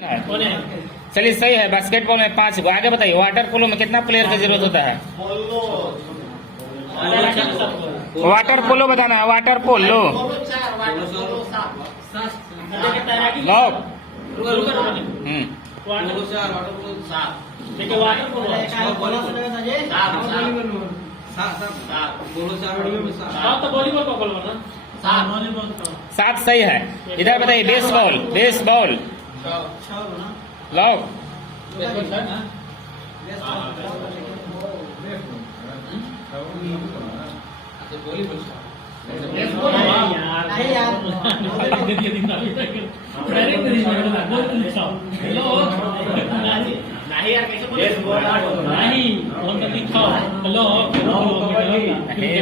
चलिए सही है। बास्केटबॉल में 5 गो। आगे बताइए, वाटर पोलो में कितना प्लेयर की जरूरत होता है? वाटर पोलो बताना है। वाटर पोलो लोग सात सही है। इधर बताइए, बेसबॉल बेसबॉल लोग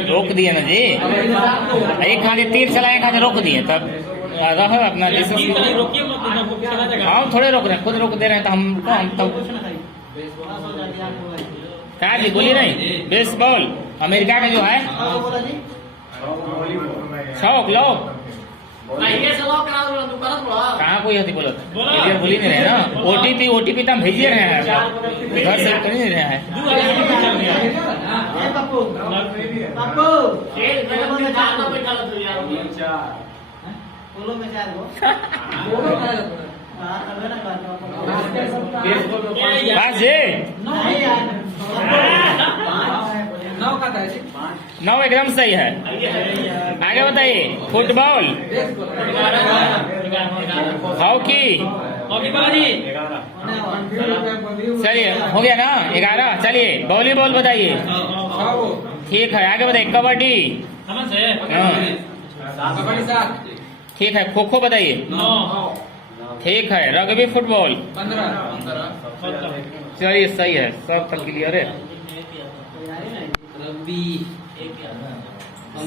रोक दिए ना जी, एक खाली तीर चलाए, एक खाली रोक दिए, तब अपना हम थोड़े रोक रहे हैं, खुद रोक दे रहे हैं तो हम तो क्या जी बोली नहीं। बेसबॉल अमेरिका का जो है शौक लोग कहाँ कोई होती बोलो बोली नहीं रहे ना। ओटीपी तो हम भेजिए रहे हैं, घर से कर नहीं रहे हैं। नौ एकदम सही है। आगे बताइए, फुटबॉल हॉकी चलिए हो गया ना 11। चलिए वॉलीबॉल बताइए। ठीक है। आगे बताइए, कबड्डी ठीक है। खो खो बताइए। ठीक है। Rugby football 15। चलिए सही है, सब तक क्लियर है।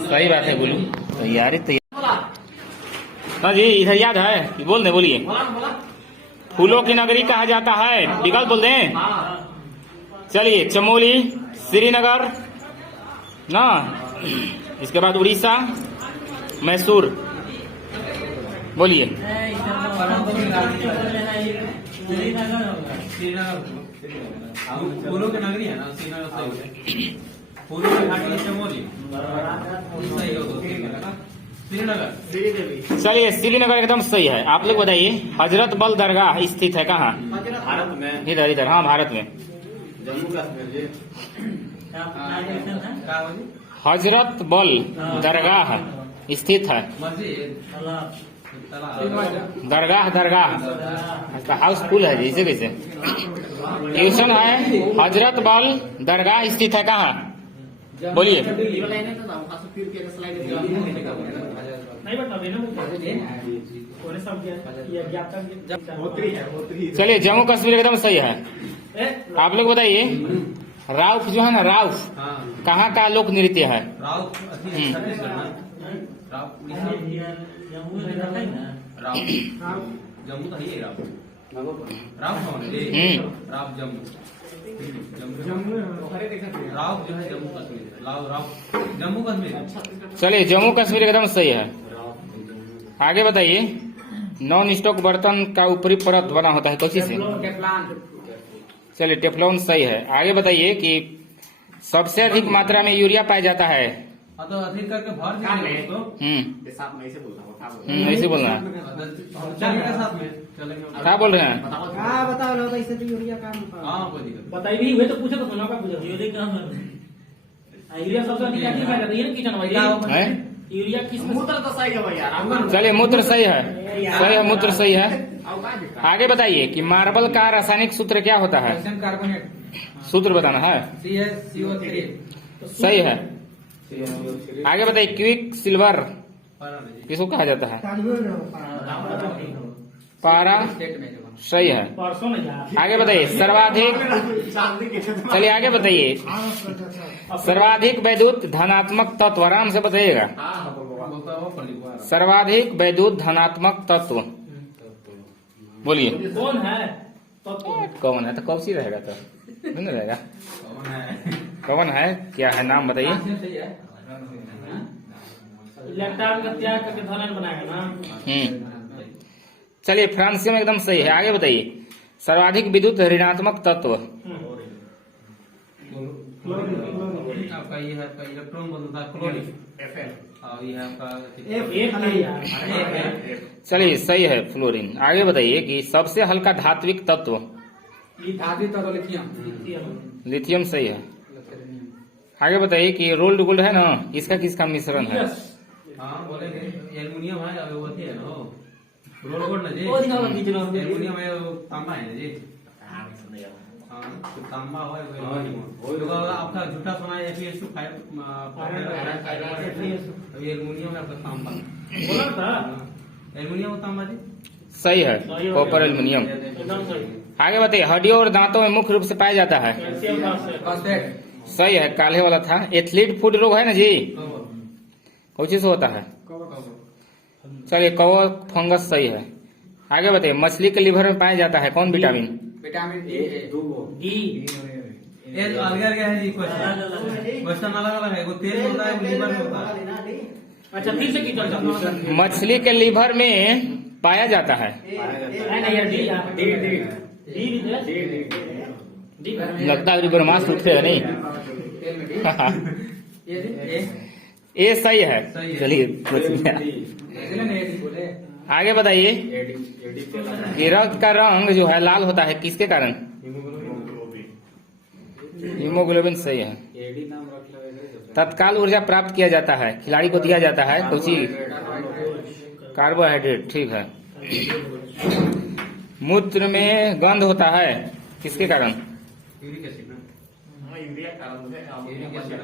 सही बात है, बोलू तैयारी तैयार। हाँ जी, इधर याद है कि बोल दे, बोलिए। फूलों की नगरी कहा जाता है, विकल्प बोल दें। चलिए, चमोली, श्रीनगर ना, इसके बाद उड़ीसा, मैसूर, बोलिए। फूलों की नगरी है ना, श्रीनगर। फूलों की घाटी चमोली, श्रीनगर। चलिए श्रीनगर एकदम सही है। आप लोग बताइए, हजरत बल दरगाह स्थित है कहाँ? भारत में। इधर इधर, हाँ भारत में। जम्मू कश्मीर। हजरत बल दरगाह स्थित है। दरगाह हाउसफुल है जी, इसे कैसे ट्यूशन है। हजरत बल दरगाह स्थित है कहाँ? बोलिए। चलिए जम्मू कश्मीर एकदम सही है। आप लोग बताइए, राउफ जो है ना, राउफ कहाँ का लोक नृत्य है? जम्मू तो है राव जो है जम्मू कश्मीर। जम्मू कश्मीर। चलिए जम्मू कश्मीर एकदम सही है। आगे बताइए, नॉन स्टॉक बर्तन का ऊपरी परत बना होता है कौन से? चलिए टेफ्लॉन सही है। आगे बताइए कि सबसे अधिक मात्रा में यूरिया पाया जाता है। तो अधिक करके भर ऐसे बोलना है। क्या बोल रहे हैं? बताइए हुए तो पूछे तो सुना का पूछा। यूरिया सबसे अधिक क्या पाया जाता है ना, किचन वाइज यूरिया किस मूत्र तो सही है यार। चलिए मूत्र सही है, सही है, मूत्र सही है। आगे बताइए कि मार्बल का रासायनिक सूत्र क्या होता है? कार्बोनेट। सूत्र बताना है। सही है। आगे बताइए, क्विक सिल्वर किसको कहा जाता है? पारा सही है। आगे बताइए, सर्वाधिक, चलिए आगे बताइए, सर्वाधिक वैद्युत धनात्मक तत्व, आराम से बताइएगा। सर्वाधिक वैद्युत धनात्मक तत्व बोलिए। कौन है? कौन है तो कब सी रहेगा, तो नहीं रहेगा। कौन है, क्या है, नाम बताइए। इलेक्ट्रॉन का त्याग करके धन बनाएगा ना। चलिए फ्रांसीसी में एकदम सही है। आगे बताइए, सर्वाधिक विद्युत ऋणात्मक तत्व। आपका ये है, आपका इलेक्ट्रॉन बनता है क्लोरीन, और ये है आपका एक नहीं यार। चलिए सही है फ्लोरीन। आगे बताइए कि सबसे हल्का धात्विक तत्व। ये धातु तो लिथियम। लिथियम सही है। आगे बताइए कि रोल्ड गोल्ड है ना, इसका किसका मिश्रण है? हाँ बोलेंगे एल्युमिनियम है, अब वो है ना रोल गोल्ड ना जी, वो दिखा लगी जनाब। एल्युमिनियम है, वो तांबा है ना जी। हाँ तो तांबा हो तो आपका झूठा सोना है Fe2 एल्युमिनियम है आपका तांबा। बोला था एल्युमिनियम तांबा जी सही है, कॉपर एल्युमिनियम। एकदम सही। आगे बताइए, हड्डियों और दांतों में मुख्य रूप से पाया जाता है। Calcium phosphate. सही है, काले वाला था। एथलीट फुट रोग है ना जी, कौन चीज से होता है? चलिए कवर फंगस सही है। आगे बताइए, मछली के लिवर में पाया जाता है कौन विटामिन? Vitamin D. ये अलग अलग है जी, क्वेश्चन अलग अलग है, वो तेल होता है, लीवर में होता है। अच्छा फिर से की चर्चा। मछली के लिवर में पाया जाता है। नहीं यार डी लगता है ब्रह्मास्त्र उठते है नहीं। ये सही है। चलिए आगे बताइए, कि रक्त का रंग जो है लाल होता है किसके कारण? हीमोग्लोबिन सही है। तत्काल ऊर्जा प्राप्त किया जाता है, खिलाड़ी को दिया जाता है कुछ कार्बोहाइड्रेट, ठीक है। मूत्र में गंध होता है किसके कारण? यूरिक एसिड ना, यूरिक एसिड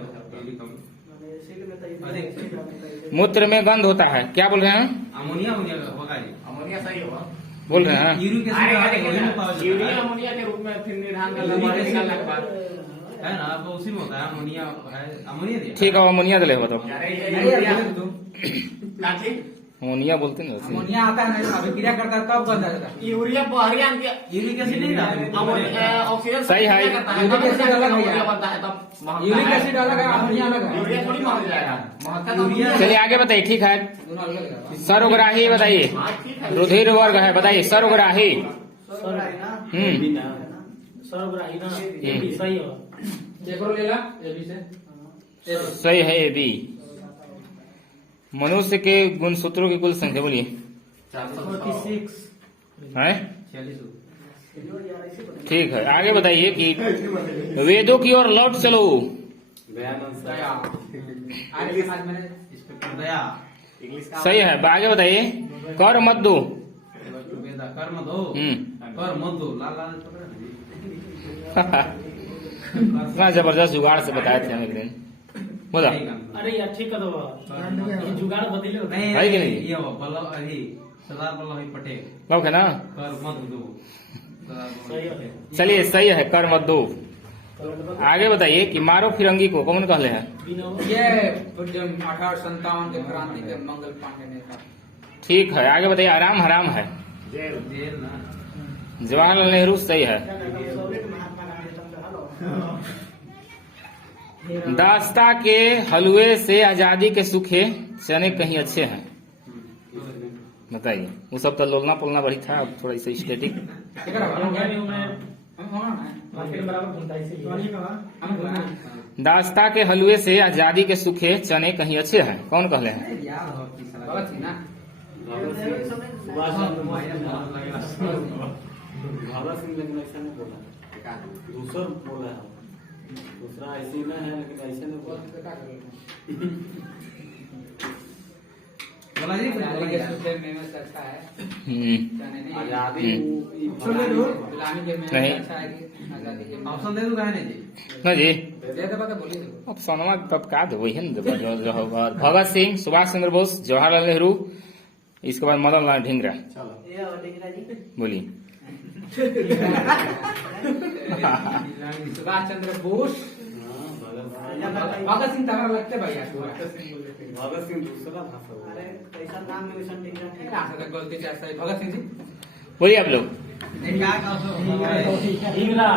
मूत्र में गंध होता है, क्या बोल रहे हैं? अमोनिया होगा जी, अमोनिया सही होगा। बोल रहे हैं यूरिक एसिड यूरिया अमोनिया के रूप में फिर निर्धारण कर है ना, अब उसी में होता है अमोनिया है, अमोनिया दिया। ठीक है, अमोनिया दिले बताओ। काची अमोनिया बोलते ना वैसे। अमोनिया आता है ना, अभिक्रिया करता है तब गंध आता है। यूरिया बाहरिया यूरिक एसिड नहीं रहा, ऑक्सीजन सही है। यूरिक एसिड अलग बनता है तब। यूरिक एसिड अलग है, अमोनिया अलग है। यूरिया थोड़ी महक जाएगा, महकता तो यूरिया। चलिए आगे बताइए, ठीक है। दोनों अलग अलग है। सर्वग्राही बताइए, रुधिर वर्ग है, बताइए सर्वग्राही। सर्वग्राही ना, ये भी सही होगा। चेकरो ले ला ये भी से। सही है ये भी। मनुष्य के गुणसूत्रों की कुल संख्या बोलिए। 46 है 46। ठीक है। आगे बताइए कि वेदों की ओर लौट चलो। दया। आगे समाज में इंस्पेक्टर दया। सही है। आगे बताइए, कर मत दो। वेदा कर्म दो, कर मत दो, लाल लाल पकड़ ना जी। इतना जबरदस्त जुगाड़ से बताए थे हम एक दिन। बोला अरे यार ठीक है, तो ये जुगाड़ बदले होता है। नहीं है कि नहीं? ये हो बल्लभ अभी सरदार वल्लभ भाई पटेल, लौक है ना। कर मत दो। सही है। चलिए सही है, कर मत दो। आगे बताइए कि मारो फिरंगी को कौन कहले हैं? ये 1857 के क्रांति के मंगल पांडे ने कहा। ठीक है। आगे बताइए, आराम हराम है। जेल ना, जवाहरलाल नेहरू सही है। दास्ता के हलवे से आजादी के सूखे चने कहीं अच्छे हैं, बताइए। वो सब तो लोलना पोलना बड़ी था, अब थोड़ा सा स्टेटिक। ठीक है हम गए मैं हम होना ना मार्केट बराबर घूमता है इसीलिए। हम होना दास्ता के हलवे से आजादी के सूखे चने कहीं अच्छे हैं, कौन कहले हैं? यार हो की साला भगत सिंह ना। भगत सिंह लेकिन ऐसा नहीं बोला, दूसरा बोला है, दूसरा ऐसे में है लेकिन ऐसे नहीं बोला। बोला जी आजादी के सूखे में अच्छा है। जाने नहीं आजादी गुलामी के में नहीं। अच्छा है कि आजादी के में। ऑप्शन दे दूं कहने जी, ना जी, दे दे बता बोलिए। अब सोनमा तब का दे वही ना देबा जो होगा। भगत सिंह, सुभाष चंद्र बोस, जवाहरलाल नेहरू, इसके बाद मदन लाल ढींगरा। बोलिए। सुभाष चंद्र बोस, भगत सिंह तगड़ा लगते भैया। भगत सिंह दूसरा भाषा बोला। गलती से ऐसा ही भगत सिंह जी। बोलिए आप लोग। क्या का ढींगरा।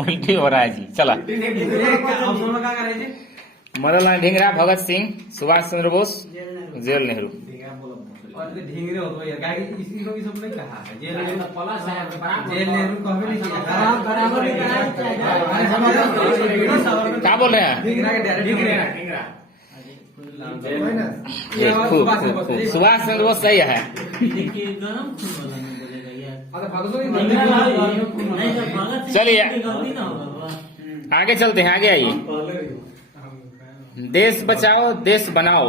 उल्टी हो रहा है जी, चला। ऑप्शन में क्या करे जी? मदनलाल ढींगरा, भगत सिंह, सुभाष चंद्र बोस, जवाहरलाल नेहरू। और तो ढींगरे हो तो यार गाड़ी इसी को भी सब नहीं कहा है जेल नेहरू प्लस है बराबर जेल नेहरू कहवे नहीं किया बराबर नहीं कराया क्या बोल रहे हैं? ढींगरा के डायरेक्ट ढींगरा ये खूब खूब खूब सुभाष चंद्र बोस सही है। देखिए गरम खून वाला नहीं बोलेगा यार अगर भगत सिंह नहीं सर भगत सिंह चलिए। की गलती ना होगा आगे चलते हैं, आगे आइए। देश बचाओ देश बनाओ,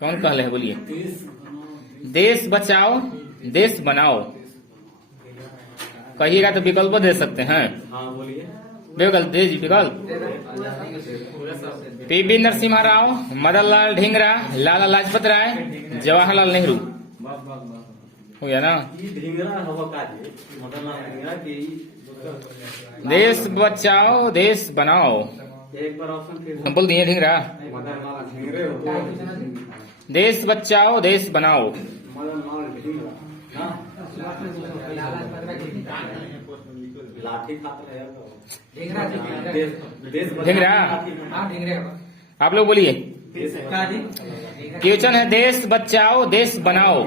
कौन कहले है बोलिए? देश बचाओ देश बनाओ, कहिएगा तो विकल्प दे सकते हैं। हाँ बोलिए। विकल्प दे जी, विकल्प। पीवी नरसिम्हा राव, मदनलाल ढींगरा, लाला लाजपत राय, जवाहरलाल नेहरू। हो गया ना? ये ढींगरा हवा का है, मदनलाल ढींगरा की देश बचाओ देश बनाओ, एक बार ऑप्शन फिर हम बोल दिए ढींगरा। मदनलाल ढींगरे हो तो देश बचाओ देश बनाओ, मदनलाल ढींगरा ना लाठी खाता है ढींगरा देश देश ढींगरा। हाँ ढींगरे का आप लोग बोलिए। का जी क्वेश्चन है देश बचाओ देश बनाओ,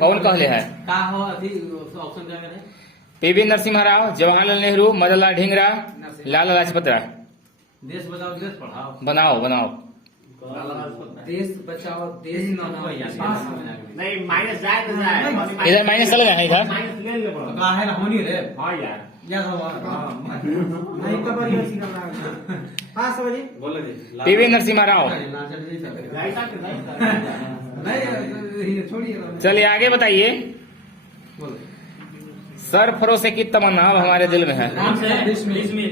कौन कहले है? का हो अभी ऑप्शन क्या करे पीवी नरसिम्हा राव, जवाहरलाल नेहरू, मदनलाल ढींगरा, लाला लाजपत राय। देश बचाओ देश पढ़ाओ बनाओ बनाओ। देश बचाओ देश बनाओ नहीं माइनस जाए तो जाए इधर माइनस चल गया है इधर। माइनस ले ले पड़ो का है ना होनी रे हां यार या सब नहीं तो बड़ी ऐसी करना हां समझिए बोलो जी पीवी नरसिम्हा राव। ऐसा नहीं छोड़िए चलिए आगे बताइए। बोलो सरफरोशी की तमन्ना अब हमारे दिल में है। नाम से इसमें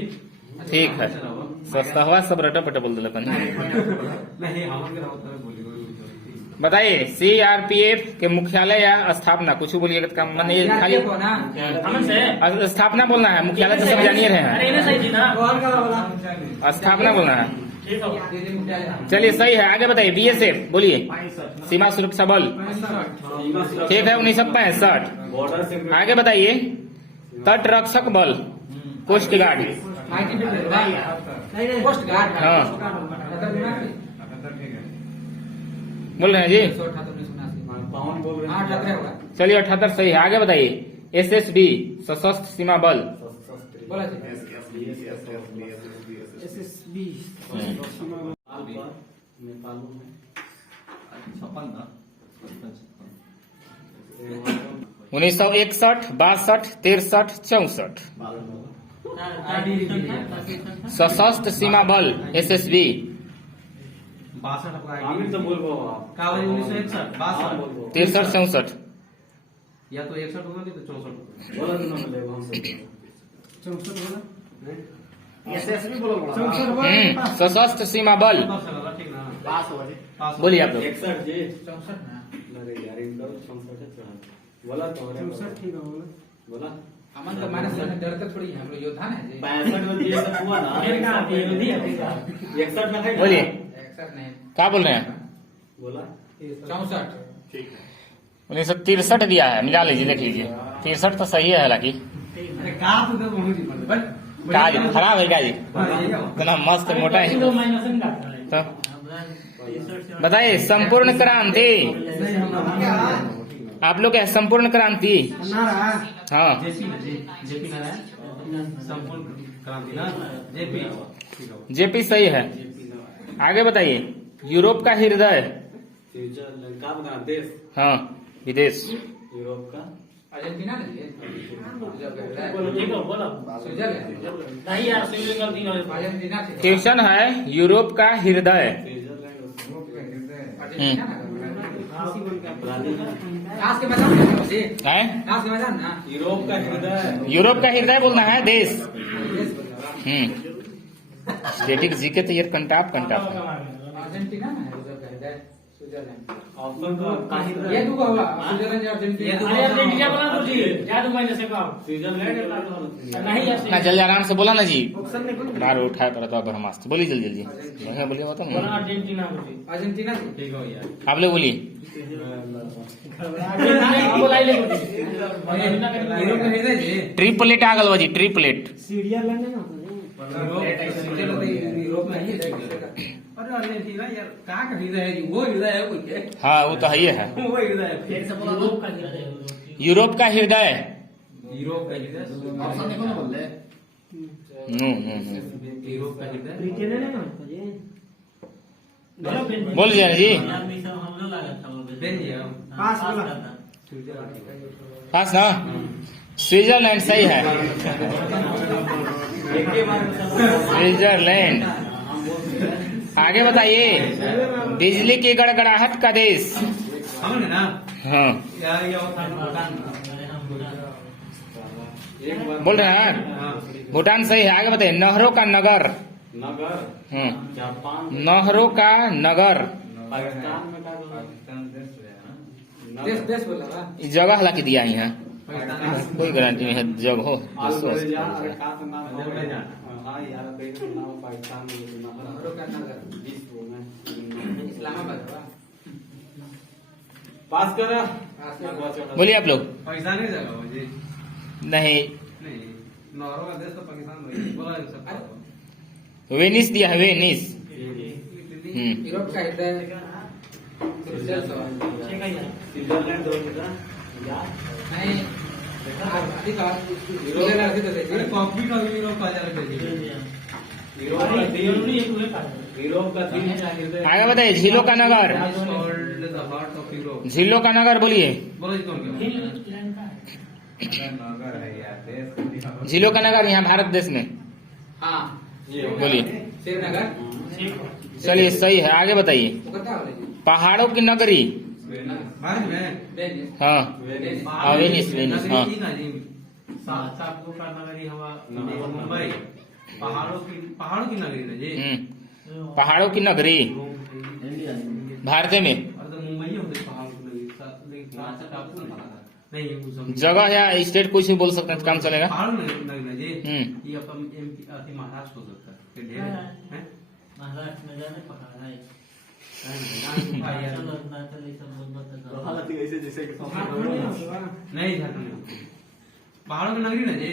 ठीक है, सस्ता हुआ सब रटा पटा बोल दिला अपन। नहीं हम के होता है बोलिए बताइए सीआरपीएफ के मुख्यालय या स्थापना, कुछ बोलिएगा तो काम मन ये खाली हमन से स्थापना बोलना है, मुख्यालय तो सब जानिए रहे अरे हैं, इन्हें सही थी ना स्थापना बोलना है। ठीक है चलिए सही है, आगे बताइए। बीएसएफ बोलिए, सीमा सुरक्षा बल। ठीक है 1965। बॉर्डर से आगे बताइए। तट रक्षक बल, कोस्ट गार्ड। पोस्ट गार्ड हाँ बोल रहे हैं जी। पावन बोल रहे हाँ हैं 78 होगा चलिए 78 सही है, आगे बताइए। एसएसबी सशस्त्र सीमा बल। बोला जी एसएसबी नेपाल में 56 ना 1961, 62, 63, 64। सशस्त्र सीमा बल एसएसबी। 62 आपका आमिर तो बोल रहा आप का वही 1961 हाँ, 62 बोल रहा 63, 64। या तो 61 होगा नहीं तो 64 होगा बोला तो ना बोले हमसे 64 होगा एसएसबी बोलो सशस्त्र सीमा बल। ठीक ना पास हो जी पास बोलिए आप लोग। 61 जी 64 ना अरे यार इनका 64 है बोला तो ठीक है बोला बोला हमन तो मानस में डरते थोड़ी है, हम लोग योद्धा है जी 65 में ये सब हुआ ना 61 में है बोलिए 61 नहीं क्या बोल रहे हैं? बोला 64 1963 दिया है, मिला लीजिए देख लीजिए। 63 तो सही है, हालांकि अरे का तो देखो होनी थी बट काज खराब है क्या जी? हाँ, ये क्या? इतना मस्त मोटा है दो माइनस में डाल तो बताइए। संपूर्ण क्रांति, नहीं हम क्या आप लोग क्या संपूर्ण क्रांति? हाँ जेपी ना जी जेपी नारायण संपूर्ण क्रांति ना जेपी ठीक है जेपी सही है। आगे बताइए। यूरोप का हृदय। स्विट्जरलैंड का बना देश हाँ विदेश। यूरोप का अर्जेंटीना ना जी बोलो ठीक है बोलो स्विट्जरलैंड नहीं यार स्विमिंग गलती ना अर्जेंटीना थी क्वेश्चन है यूरोप का हृदय। स्विट्जरलैंड अर्जेंटीना ना ब्राजील घास के मैदान ना जी है घास के मैदान ना यूरोप का हृदय यूरोप का हृदय बोलना है देश। देश बोला स्टेटिक जीके तो ये कंटाप है। अर्जेंटीना ना है उधर का हृदय स्विट्जरलैंड ऑप्शन तो का हृदय ये दुआ हुआ स्विट्जरलैंड या अर्जेंटीना अरे अर्जेंटीना बोला तो जी याद माइनस से कहो स्विट्जरलैंड नहीं यार ना जल्दी आराम से बोला ना जी, ऑप्शन नहीं बोलो बार उठाया पड़ा तो ब्रह्मास्त्र। बोलिए जल्दी जल्दी बढ़िया बोलिए बता बोला अर्जेंटीना को जी अर्जेंटीना जी ठीक हो यार आप लोग बोलिए। अर्जेंटीना को बोला ही ले यूरोप का हृदय जी ट्रिपलेट आ गल जी, ट्रिपलेट। सीढ़ियां लेने ना यूरोप यूरोप में हृदय किसे का अरे अर्जेंटीना यार कहाँ का हृदय है जी? वो हृदय है कोई के? हाँ वो तो है ही है। वो हृदय है फिर फिर। से बोला यूरोप का हृदय। यूरोप का हृदय। यूरोप का हृदय। ऑप्शन देखो ना बोल रहे। यूरोप का हृदय। बोल दिया जी। बेल्जियम। पास ना। स्विट्जरलैंड सही है। स्विट्जरलैंड। आगे बताइए। बिजली की गड़गड़ाहट का देश। समझ ना? हाँ यार ये और था भूटान। बोल रहे हैं। हाँ। भूटान सही है। आगे बताइए। नहरों का नगर। नगर जापान नहरों का नगर। पाकिस्तान में का पाकिस्तान देश है ना? देश देश बोला ना इस जगह हालांकि दिया ही है। पाकिस्तान कोई गारंटी नहीं है जगह हो। अजरबैजान अरे का तो नाम अजरबैजान। हां यार कहीं नाम पाकिस्तान में तो नाम नहरों का नगर विश्व में इस्लामाबाद है पास कर बोलिए आप लोग। पाकिस्तान की जगह हो जी? नहीं नहीं, नहरों का देश तो पाकिस्तान में ही है। बोला जा सकता है। वेनिस दिया है। वेनिस। यूरोप का हृदय ब्रुसेल्स है। स्विट्जरलैंड दो यार नहीं अधिक यूरोप का हृदय अरे कॉफी का भी यूरोप का जा रहा है। यूरोप का तीन है आगे बताइए। झीलों का नगर। The heart of Europe. झीलों का नगर बोलिए। बोलो जी कौन क्या? नगर है यार देश। झीलों का नगर यहाँ भारत देश में। हाँ बोलिए। श्रीनगर चलिए सही है। आगे बताइए। कोलकाता वाले जी पहाड़ों की नगरी। भारत में वेनिस हाँ हाँ, वेनिस, वेनिस, हाँ। सातपुर का नगरी हवा मुंबई। पहाड़ों की नगरी ना जी? पहाड़ों की नगरी भारत में। और तो मुंबई होती पहाड़ों की नगरी। लेकिन टापू नहीं वो सब जगह या स्टेट कुछ भी बोल सकते हैं तो काम चलेगा। पहाड़ों में नगरी ना जी? हम्म। ये अपन एमपी अति महाराष्ट्र हो सकता है। फिर ढेर हैं? महाराष्ट्र में जाने पहाड़ है। हालत ऐसे जैसे कि नहीं झारखंड पहाड़ों की नगरी ना जी?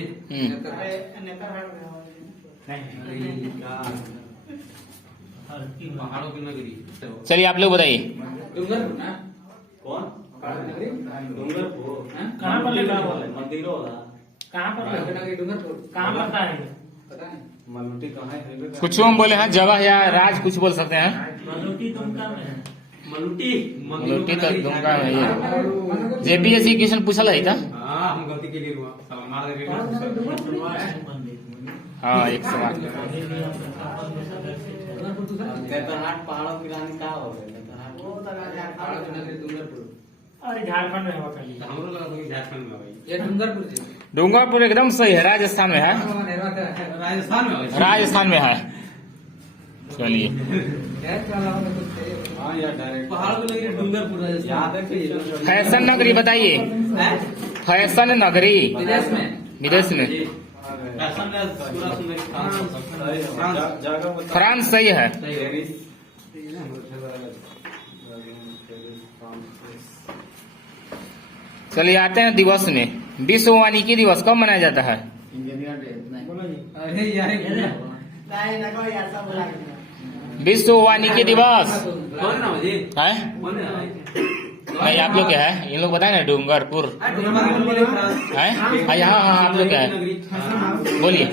पहाड़ों की नगरी। चलिए आप लोग बताइए। डूंगरपुर ना कौन डूंगरपुर कहाँ पर लिखा हुआ है? मंदिरों वाला कहाँ पर पहाड़ की नगरी डूंगरपुर कहाँ पड़ता है? पता नहीं मलुटी कहाँ है कुछ हम बोले हैं जगह या राज कुछ बोल सकते हैं। मलुटी दुमका में है। मलुटी मलुटी तो दुमका में ये जेपीएससी क्वेश्चन पूछल है था। हाँ हम गलती के लिए हुआ साला मार दे। हाँ एक सवाल। नेतरहाट पहाड़ों की रानी कहाँ हो गए नेतरहाट पहाड़ की नगरी डूंगरपुर अरे झारखंड में है खाली। हम लोग लगा झारखंड में भाई। ये डूंगरपुर जी डूंगरपुर एकदम सही है। राजस्थान में है। राजस्थान में भाई। राजस्थान में है। चलिए हाँ यार डायरेक्ट पहाड़ों की नगरी डूंगरपुर राजस्थान। याद है कि फैशन नगरी बताइए। फैशन नगरी विदेश में विदेश में। फैशन का पूरा सुंदर जगह फ्रांस सही है। पेरिस चलिए आते हैं दिवस में। विश्व वानिकी दिवस कब मनाया जाता है? अरे यार विश्व वानिकी दिवस कौन है ना जी? है? कौन है ना? नहीं आप लोग क्या है? इन लोग बताए ना डूंगरपुर है। हाँ यहाँ हाँ आप लोग क्या है? बोलिए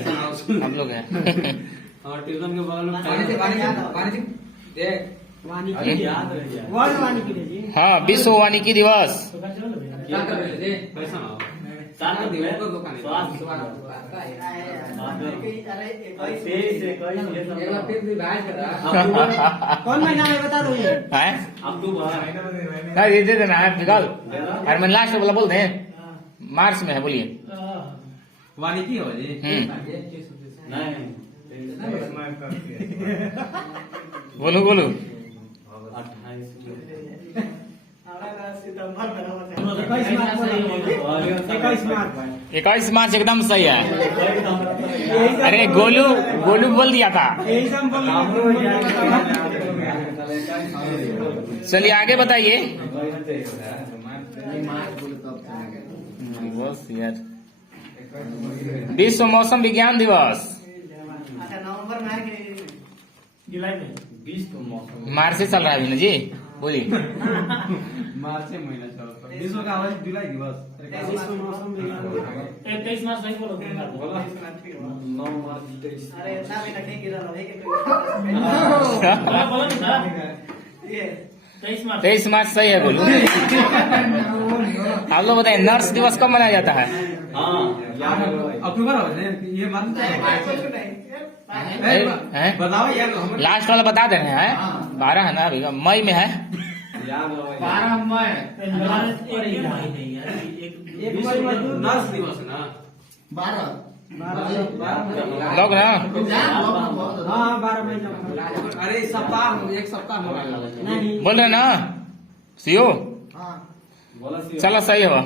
आप लोग है। और ट्यूशन के बगल में वाणिज्य देख याद रह गया हाँ विश्व वानिकी दिवस। क्या कर रहे थे कैसा ना हो? साथ में दीवार को दुकान है स्वास्थ्य ऐसे ऐसे कई ये सब एक बार फिर रिवाइज कर रहा कौन महीना में बता दो ये? है अक्टूबर ये दे देना है निकाल। अरे मैं लास्ट वाला बोल दें। मार्च में है बोलिए। वानिकी हो जी? नहीं बोलो बोलो। 21 मार्च एकदम सही है। अरे गोलू गोलू बोल दिया था। चलिए आगे बताइए। बस यार। विश्व मौसम विज्ञान दिवस जुलाई में 20 तो मौसम मार्च से चल रहा है अभी ना जी, बोलिए। मार्च से महीना चलता है। विश्व का आवाज जुलाई दिवस। अरे क्या विश्व मौसम विज्ञान 23 मार्च नहीं बोलो बोला 9 मार्च 23 बोला ना 23 मार्च 23 मार्च सही है, बोलो। आप लोग बताइए नर्स दिवस कब मनाया जाता है? हाँ याद है भाई। अक्टूबर हो जाए ये मानते हैं? बताओ यार हम लास्ट वाला बता दे रहे हैं, 12 है ना अभी, मई में है। याद है भाई। 12 मई एक मई में नर्स दिवस ना 12 लोग ना हाँ 12 महीना। अरे सप्ताह एक सप्ताह हो गया। बोल रहे ना सीओ, बोला सी चलो सही हो।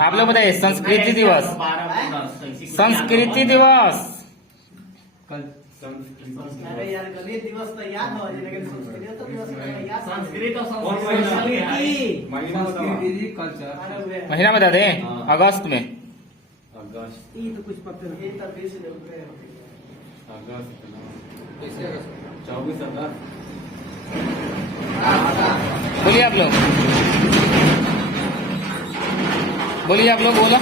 आप लोग बताइए संस्कृति दिवस, संस्कृति दिवस कल अरे यार गणित दिवस तो याद हो लेकिन संस्कृत तो दिवस याद संस्कृत और कौन महीना? संस्कृति महीना बताओ। संस्कृति कल्चर अरे महीना बता दें, हाँ। अगस्त में। अगस्त ये तो कुछ पता नहीं, ये तो 20 रुपए अगस्त कैसे अगस्त 24 अगस्त बोलिए आप लोग, बोलिए आप लोग, बोला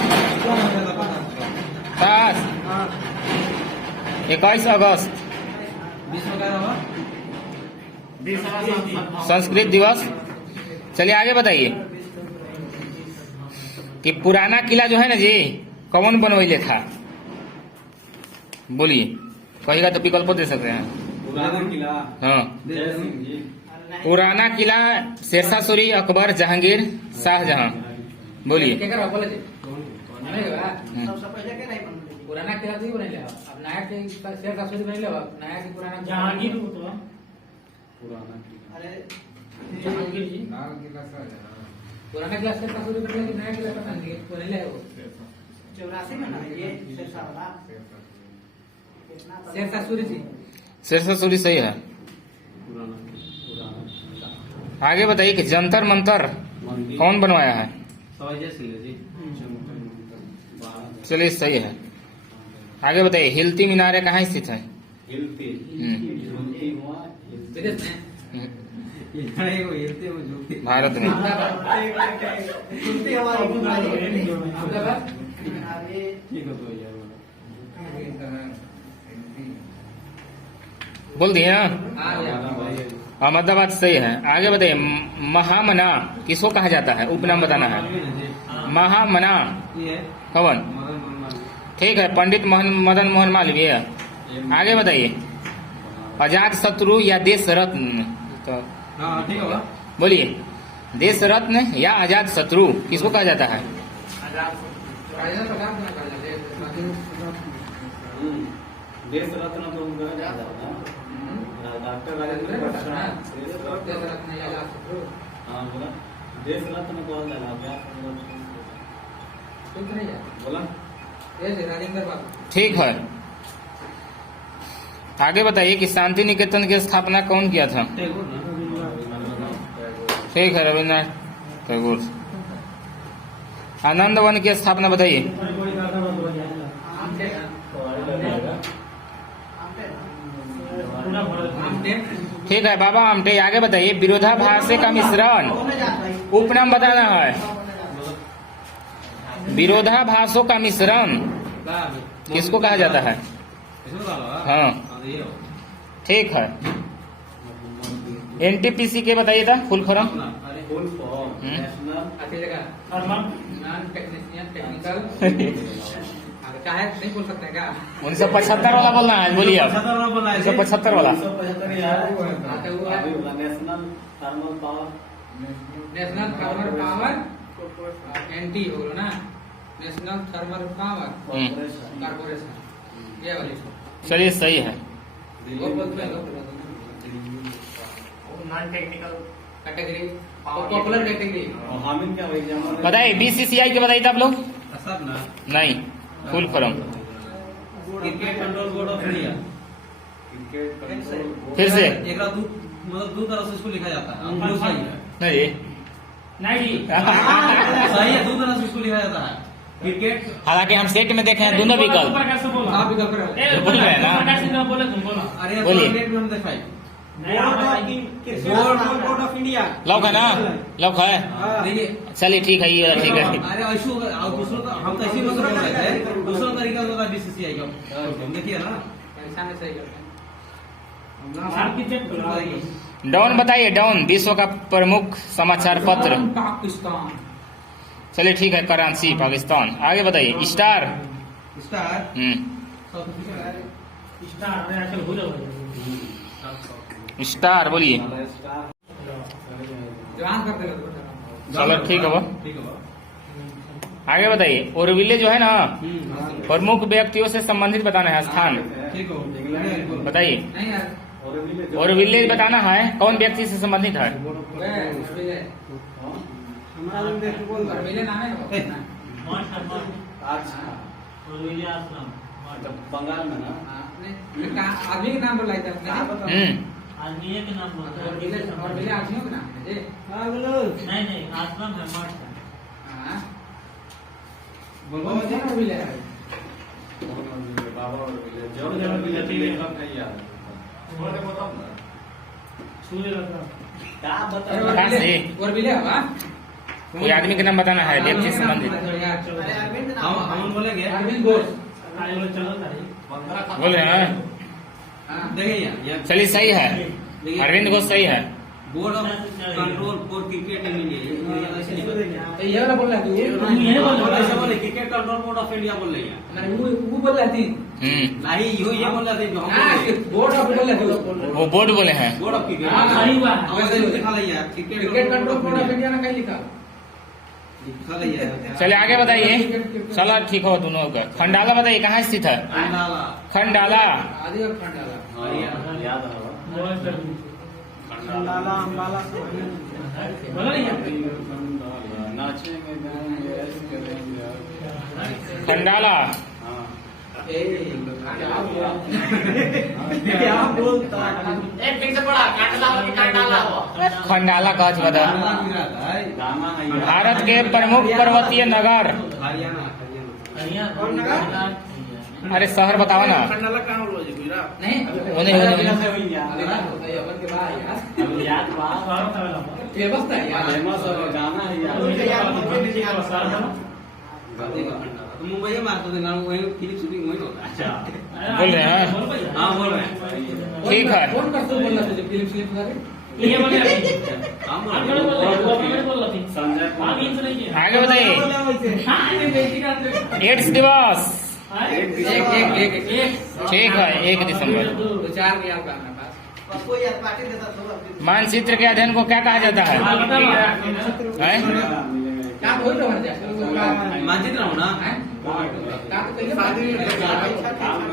21 अगस्त विश्व का रहा संस्कृत दिवस। चलिए आगे बताइए कि पुराना किला जो है ना जी, कौन बनवैले था? बोलिए, कहेगा तो विकल्प दे सकते हैं। पुराना किला हाँ, जय सिंह जी। पुराना किला शेरशाह सूरी, अकबर, जहांगीर, शाहजहां। बोलिए। क्या करो बोले जी नहीं होगा सबसे पहले के नहीं बनते पुराना किला तो ही बने ले अब नया के शेर का सूरी बने ले अब नया के पुराना जहांगीर तो पुराना किला अरे जहांगीर जी पुराना किला शेर का सूरी बने ले नया किला पता नहीं बने ले वो 84 में ना ये शेरशाह वाला कितना शेर का सूरी जी शेरशाह सूरी सही है। पुराना किला आगे बताइए कि जंतर मंतर मंदिर कौन बनवाया है? सवाई सिंह जी चलिए सही है। आगे बताइए हिलती मीनारे कहाँ स्थित है? हिलती हिलती हुआ हिलती विदेश में ये खड़े हो हिलते हो जो कि भारत में। सुनते हमारी बुराई अहमदाबाद अरे ठीक है तो यार बोल दिए ना? हाँ पुराना भाई अहमदाबाद सही है। आगे बताइए महामना किसको कहा जाता है? उपनाम बताना है। महामना ये कौन? मदन मोहन ठीक है, पंडित मदन मोहन मालवीय। आगे बताइए अजात शत्रु या देश रत्न, तो हाँ ठीक होगा बोलिए देश रत्न या आजाद शत्रु किसको कहा जाता है? राजेंद्र प्रसाद ने कहा जाता है देश रत्न तो उनका याद आता है डॉक्टर राजेंद्र प्रसाद देश रत्न रत्न या शत्रु हाँ बोला देश रत्न कौन है अभ्यास ठीक नहीं है बोला ये राजेंद्र बाबू ठीक है। आगे बताइए कि शांति निकेतन की स्थापना कौन किया था? टैगोर ना ठीक है, रविन्द्रनाथ टैगोर। आनंद वन की स्थापना बताइए। ठीक है बाबा आमटे। आगे बताइए विरोधाभास का मिश्रण उपनाम बताना है। विरोधाभासों का मिश्रण किसको कहा जाता है? इसमें डालो हाँ ये हो ठीक है। एनटीपीसी के बताइए था फुल फॉर्म। अरे फुल फॉर्म नेशनल आखिर जगह नॉन टेक्नीशियन टेक्निकल चाहे नहीं बोल सकते क्या 1975 वाला बोलना है, बोलिए आप। 1975 वाला। 1975 यार अभी बोला national thermal power national thermal power NT हो ना national thermal power corporation corporation ये वाली चलिए सही है। वो बोलते हैं non technical category popular category और हामिद क्या भाई जमा बताइए बीसीसीआई के बताइए था आप लोग? सब ना नहीं, full form cricket control board of India cricket control फिर से एक मतलब दो तरह से इसको लिखा जाता है जो सही है नहीं नहीं सही है दो तरह से इसको लिखा जाता है क्रिकेट हालांकि हम सेट में देखे हैं दोनों विकल्प। आप विकल्प रहे बोल रहे हैं ना, अरे बोलिए। नेट में हम दिखाई बोर्ड ऑफ इंडिया लॉक है ना, लॉक है। देखिए चलिए ठीक है, ये वाला ठीक है। अरे ऐसे दूसरों का हम तो ऐसे ही मतलब कर रहे थे, दूसरा तरीका होता है बीसीसीआई का, देखिए ना। सामने सही करते डॉन बताइए, डॉन विश्व का प्रमुख समाचार पत्र। हैं। पाकिस्तान। चलिए ठीक है, कराची पाकिस्तान। आगे बताइए। Star. Star south Africa star बोलिए। जवान करते हैं चलो ठीक है वो। ठीक है आगे बताइए। ओरविले जो है ना, प्रमुख व्यक्तियों से संबंधित बताना है स्थान। ठीक हो बताइए। नहीं यार ओरविले बताना है कौन व्यक्ति से संबंधित है। मिले नाम है बंगाल में ना आदमी के नाम बोला था आपने। आदमी के नाम बोलता और मिले आदमियों के नाम है जी। नहीं नहीं आश्रम है मठ है। हाँ बोलो कौन और मिले बाबा और नहीं याद कहाँ से? और मिले होगा कोई आदमी का नाम बताना है व्यक्ति से संबंधित। अरे अरविंद नाम हम बोलेंगे अरविंद घोष। चलो बोल रहे हैं। हाँ देखिए चलिए सही है, अरविंद घोष सही है। Board of control for cricket in India ऐसे नहीं बोलेंगे। तो ये वाला बोल रहा है ये बोल रहा है। ऐसे बोले cricket control board of India बोल रही है मैंने वो बोल रहा थी। नहीं ये बोल रहे थे जो हम हाँ बोले। बोर्ड ऑफ बोल रहा था वो बोर्ड बोले हैं। बोर्ड ऑफ क्रिकेट हाँ, सही हुआ। वैसे ही लिखा रही है cricket control board of India ने कहीं लिखा लिखा रही है। चलिए आगे बताइए। चलो ठीक हो दोनों का। खंडाला बताइए कहाँ स्थित है। नाला खंडाला। आदि और खंड वाला याद है लाला अंबाला बोला नहीं नाचेंगे गाएंगे ऐसे करेंगे। खंडाला। हाँ क्या बोलता है? खंडाला कहा बता। नाला गिरा है गाना है ये। भारत के प्रमुख पर्वतीय नगर। हरियाणा हरियाणा। अरे शहर बताओ ना। नहीं होने याद व्यवस्था है यार फेमस गाना है मुझे याद। याद मुझे नहीं याद बता रहा हूँ। तो मुंबई में मारते थे ना वही फिल्म शूटिंग वही होता है। अच्छा बोल रहे हैं। हाँ बोल रहे हैं ठीक है। कौन का बोल रहा था जो फिल्म स्लिप करे ये बोल रहा है। हम बोल आप रहे बोल हैं। रहे हैं। बोल रहा थी। संजय आप इन से नहीं किया। आगे बताइए। हाँ ये बेटी का एड्स दिवस। एक ठीक है, 1 दिसंबर। दो चार के याद करना पास कोई यार पार्टी देता था। मानचित्र के अध्ययन को क्या कहा जाता है? हैं? क्या बोल रहे हो जाके मानचित्र हो ना हैं क्या तो कहिए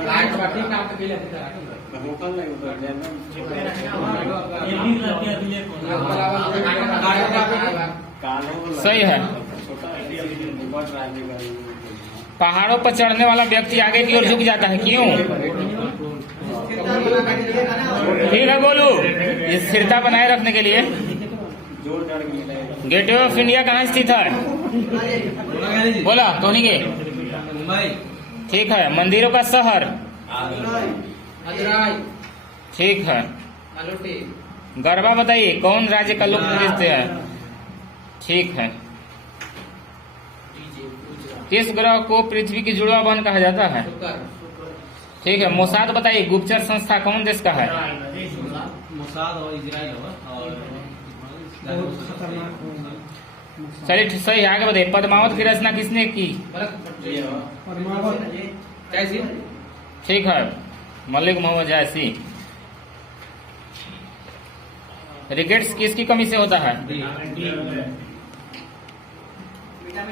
लाइट पार्टी का तो कहिए था वोकल नहीं होता ये भी लड़कियां दिले को। सही है। छोटा बहुत राजेगा। पहाड़ों पर चढ़ने वाला व्यक्ति आगे की ओर झुक जाता है, क्यों? ठीक है बोलू। ये स्थिरता बनाए रखने के लिए। जोर चढ़ गया। गेटवे ऑफ इंडिया कहाँ स्थित है? बोला धोनी के। मुंबई ठीक है। मंदिरों का शहर। मदुराई ठीक है। मलोटी गरबा बताइए कौन राज्य का लोकप्रिय नृत्य है? ठीक है। किस ग्रह को पृथ्वी की जुड़वा बहन कहा जाता है? शुक्र ठीक है। मोसाद बताइए गुप्तचर संस्था कौन देश का है? मोसाद और इजराइल और बहुत खतरनाक चलिए सही है। आगे बताइए। पद्मावत की रचना किसने की? परमावत कैसी ठीक है। मलिक मोहम्मद जायसी। रिकेट्स किसकी कमी से होता है? विटामिन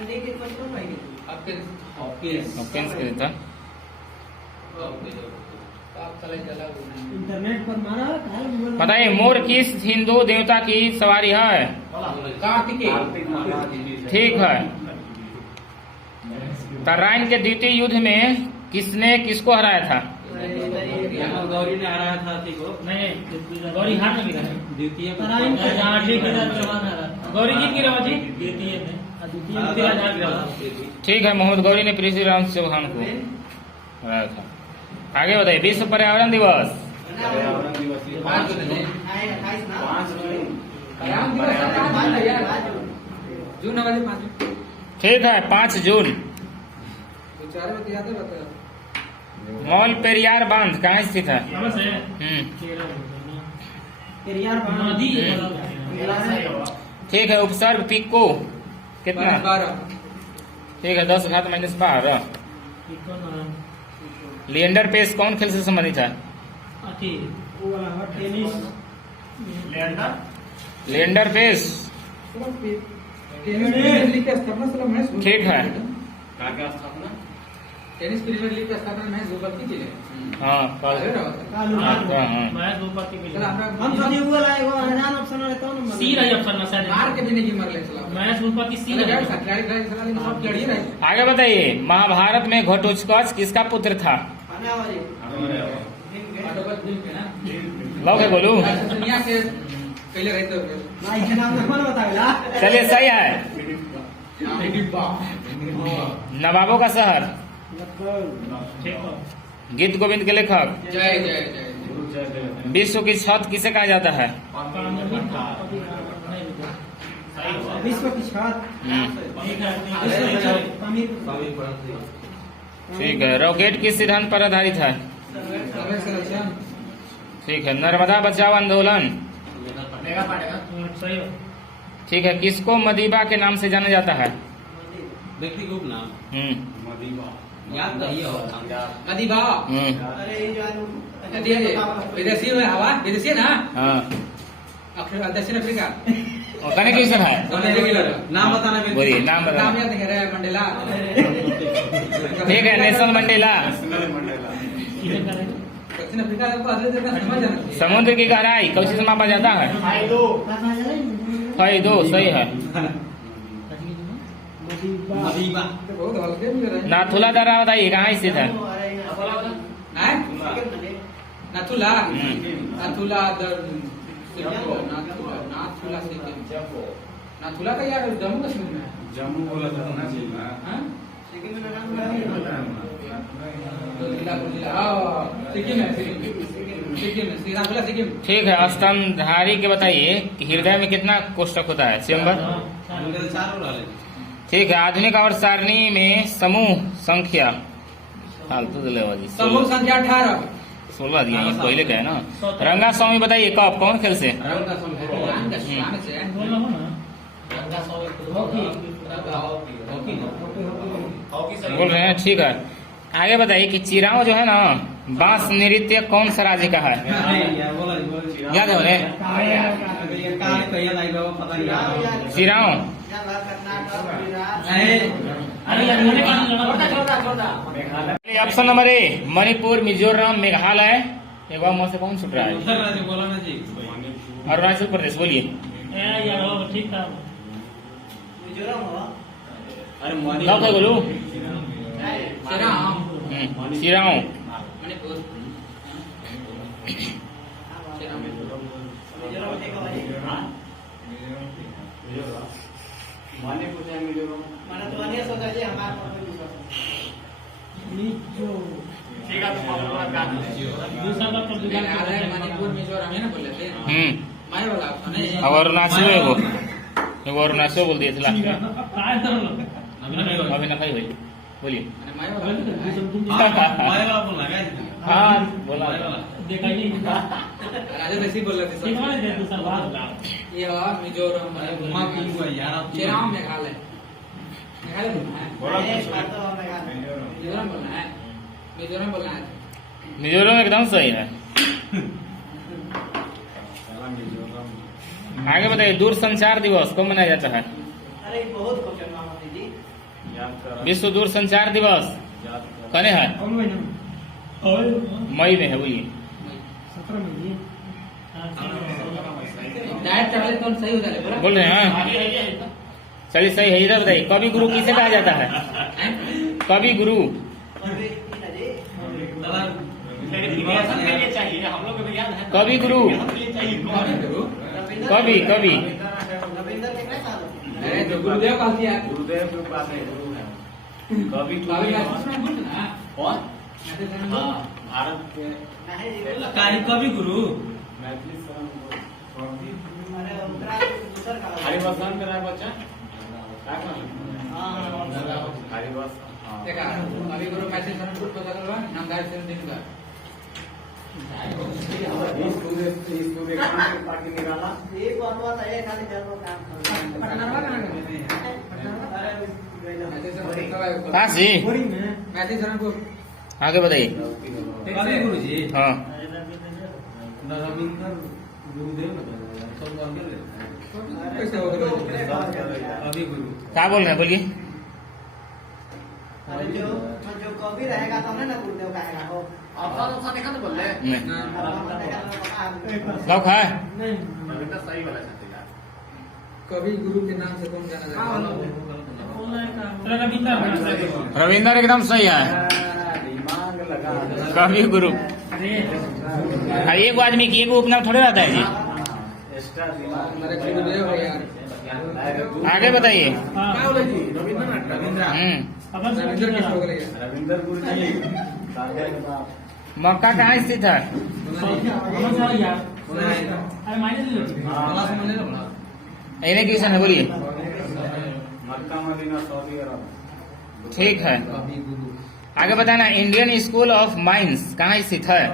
डी की क्वेश्चन रहेगी। आपके हॉपकिंस के देता। आप चले चला इंटरनेट पर मारा बताइए मोर किस हिंदू देवता की सवारी है? कार्तिकेय ठीक है। तराइन के द्वितीय युद्ध में किसने किसको हराया था? गौरी ने हराया था थी को नहीं गौरी हार में गिरा है। द्वितीय हाँ ठीक है। गौरी जीत गिरा जी। द्वितीय में ठीक है, मोहम्मद गौरी ने पृथ्वीराज चौहान को रखा। आगे बताइए, विश्व पर्यावरण दिवस। पर्यावरण दिवस ये 5 जून है। 28 ना 5 जून। पर्यावरण दिवस है 5 जून है यार। जून वाले 5 जून। ठीक है, 5 जून। विचार में याद है बता। मॉल पेरियार बांध कहाँ स्थित है? समझ है पेरियार नदी है। ठीक है, उपसर्ग पिको कितना? 12। ठीक है, 10 घात -12। लिएंडर पेस कौन खेल से संबंधित है? वो वाला है tennis Leander Paes. Tennis premier league का स्थापना साला मैच। ठीक है। का क्या स्थापना? टेनिस प्रीमियर लीग का स्थापना मैच भोपाल की है। हाँ, काल कल। कालू हाँ, हाँ। मैं भूपति के चला हमरा हम सदी वो वाला एगो अनजान ऑप्शन रहता है ना सी रही ऑप्शन ना शायद मार के भी नहीं मर ले चला। मैं भूपति सी अरे रही यार खिलाड़ी चला लेकिन सब खिलाड़ी रहे। आगे बताइए, महाभारत में घटोत्कच किसका पुत्र था? अनावरी ऑटोबस दिन के ना। लौक है, बोलू। दुनिया से पहले रहते हो। ना इसका नाम कौन बतावेला? चलिए, सही है। डिब्बा। नवाबों का शहर। ठीक है गीत गोविंद के लेखक। जय जय जय। गुरु जय देव। विश्व की छत किसे कहा जाता है? विश्व की छत स्वामी पर ठीक है, रॉकेट किस सिद्धांत पर आधारित है? समय संरक्षण। ठीक है, नर्मदा बचाओ आंदोलन। सही है ठीक है, किसको मदीबा के नाम से जाना जाता है? व्यक्ति रूप नाम मदीबा। याद नहीं हो। मदीबा। अरे ये जो विदेशी है हवा विदेशी है ना। हाँ, दक्षिण अफ्रीका। और कने क्वेश्चन है? नाम बताना व्यक्ति। बोलिए, नाम नाम बताओ। याद नहीं है मंडेला। ठीक है, नेल्सन मंडेला। दक्षिण अफ्रीका को आधे देना समझ जाना चाहिए। समुद्र की गहराई कौन से मापा जाता है? फाई 2 सही है। मदीबा। बहुत हल्के में रहे। नाथुला दर्रा बताइए कहाँ स्थित है? हैं? नाथुला। नाथुला नाथुला सिक्किम। नाथुला का यार जम्मू कश्मीर में है। जम्मू बोला था ना जी। हाँ? सिक्किम में नाम दो जिला हाँ सिक्किम है सिक्किम है नाथुला सिक्किम। ठीक है, स्तनधारी के बताइए कि हृदय में कितना कोष्ठक होता है? चेम्बर। उनके चारों डाले। ठीक है, आधुनिक आवर्त सारणी में समूह संख्या फालतू दिलेबाजी समूह संख्या 18। 16 दिया, ये पहले का है ना। रंगा स्वामी बताइए कब कौन खेल से? रंग का शान से बोल रहा हूँ ना बोल रहे हैं? ठीक है, आगे बताइए कि चिराव जो है ना, बांस नृत्य कौन सा राज्य का है? याद है उन्हें? चिराव। अरे यार मैंने छोटा option number A Manipur, Mizoram, Meghalaya. एक बार मुंह से कौन छुट रहा है? बोला ना जी। अरुणाचल प्रदेश। बोलिए। यार हो ठीक था मिजोरम हो अरे लॉक है, बोलू। चिराम चिराव। मणिपुर चिराम मिजोरम देखो भाई मणिपुर से मिजोरम। माना तो अन्य सोचा जी हमारा पर कोई विश्वास नहीं ठीक है दूसरा बार कर मेघालय मणिपुर मिजोरम है ना बोले थे। मैं वाला ऑप्शन है। अब अरुणाचल एगो अरुणाचल बोल दिए थे लास्ट में। अभी नफाई हुई। बोलिए। मैं वाला हाँ, बोला। देखा ही राजा जैसी बोल रहे थे ठीक सब। है दूसरा बार ये हुआ मिजोरम चिराम मेघालय। मेघालय बोलना है। मिजोरम बोलना है। मिजोरम बोलना है। मिजोरम एकदम सही है। आगे बताइए, दूरसंचार दिवस कब मनाया जाता है? अरे बहुत क्वेश्चन मामा जी विश्व दूरसंचार दिवस कने है? कौन महीना मई में है। बोलिए। 17 महीने डायरेक्ट ट्रैवल कौन सही हो जाए बोला। बोल रहे हैं? चलिए, सही है। इधर बताइए, कवि गुरु किसे कहा जाता है? कवि गुरु। कवि गुरु। कवि कवि रविंद्र के क्या साल अरे जो गुरुदेव का दिया गुरुदेव के पास है गुरु है कवि बाबा टूरी का बोल ना कौन मैसेज करना हाँ भारत के नहीं ये काही कवि गुरु मैथिली शरण कवि अरे उतरा दूसर का हरिवसन करा बच्चा क्या कर हां हरिवस हाँ देखा अभी गुरु मैसेज करना कुछ पता करवा नामदार से दिन का इस सूर्य कांत के पार्टी निकाला ये बात है खाली जरूर काम पटनावा कहां गए पास जी मैसेज करना को आगे बताइए कवि गुरु जी हाँ रविंद्र गुरुदेव सब आगे कैसे हो गया कवि गुरु क्या बोल रहे हैं बोलिए अरे जो कवि रहेगा तो ना गुरुदेव कहेगा हो ऑप्शन देखा तो बोल रहे नहीं लौक है कवि गुरु के नाम से कौन जाना जाता है रविंद्र एकदम सही है दिमाग लगा कवि गुरु अरे एक आदमी की एक उपनाम थोड़े रहता है जी एक्स्ट्रा दिमाग हमारे गुरुदेव है यार आगे बताइए क्या बोले जी रविंद्रनाथ रविंद्र किस हो गया रविंद्र गुरु जी सागर के पास मक्का कहाँ स्थित है इन्हें क्वेश्चन है बोलिए मक्का मदीना सऊदी अरब ठीक है कवि गुरु आगे बताना इंडियन स्कूल ऑफ माइंस कहाँ स्थित है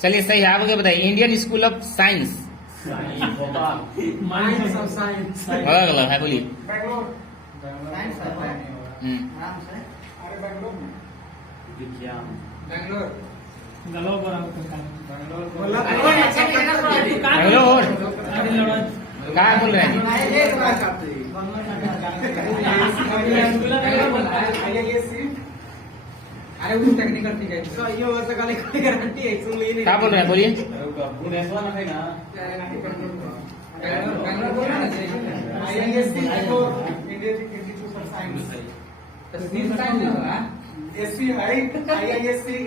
चलिए सही है आगे बताइए इंडियन स्कूल ऑफ साइंस अलग अलग है बोलिए साइंस है हम्म, आराम से विज्ञान बैंगलोर बैंगलोर कहाँ बोल रहे हैं अरे वो टेक्निकल ठीक है क्या बोल रहे हैं बोलिए भुवनेश्वर है ना बैंगलोर बोल रहे हैं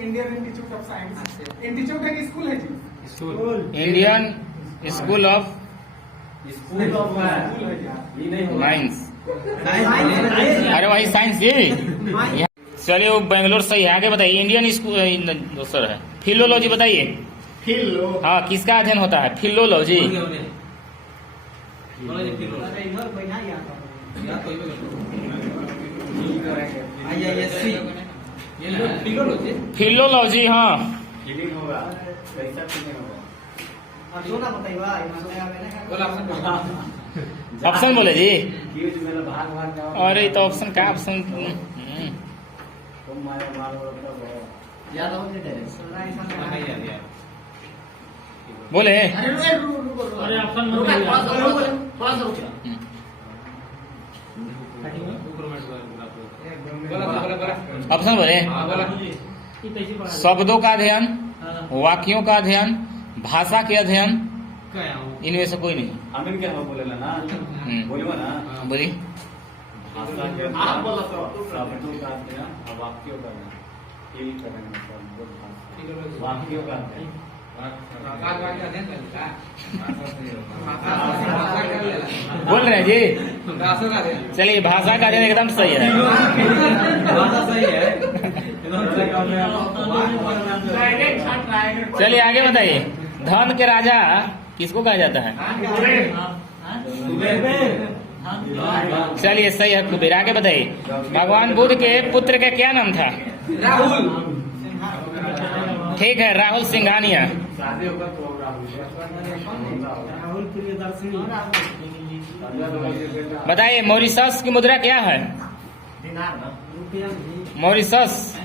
Indian Institute of Science institute है कि स्कूल है जी Indian school of school of ये नहीं होगा माइंस अरे वही साइंस जी चलिए वो बेंगलोर सही है आगे बताइए इंडियन स्कूल दूसरा है फिलोलॉजी बताइए हाँ किसका अध्ययन होता है फिलोलॉजी अरे इधर बैठा ही आता फिलोलॉजी हाँ फीलिंग होगा कैसा फीलिंग होगा और जो ना बताइए बोला आपने ऑप्शन बोले जी यूज मेरा भाग भाग जाओ अरे तो ऑप्शन का ऑप्शन तुम मारे मार याद हो बोले अरे ऑप्शन मत बोलिए। बोला ऑप्शन बोले ये कैसे पढ़ा? शब्दों का अध्ययन हाँ। वाक्यों का अध्ययन भाषा के अध्ययन क्या हूँ इनमें से कोई नहीं अमीन क्या हो बोले ना बोलियो ना बोलिए भाषा के आप बोला तो। शब्दों का अध्ययन और वाक्यों का अध्ययन फील करेंगे शब्दों का वाक्यों का अध्ययन बोल रहे हैं जी चलिए भाषा का अध्ययन एकदम सही है भाषा सही है चलिए आगे बताइए धन के राजा किसको कहा जाता है चलिए सही है कुबेर आगे बताइए भगवान बुद्ध के पुत्र का क्या नाम था राहुल ठीक है राहुल सिंघानिया शादियों का प्रोग्राम राहुल प्रियदर्शनी बताइए मॉरिशस की मुद्रा क्या है रुपया भी मॉरिशस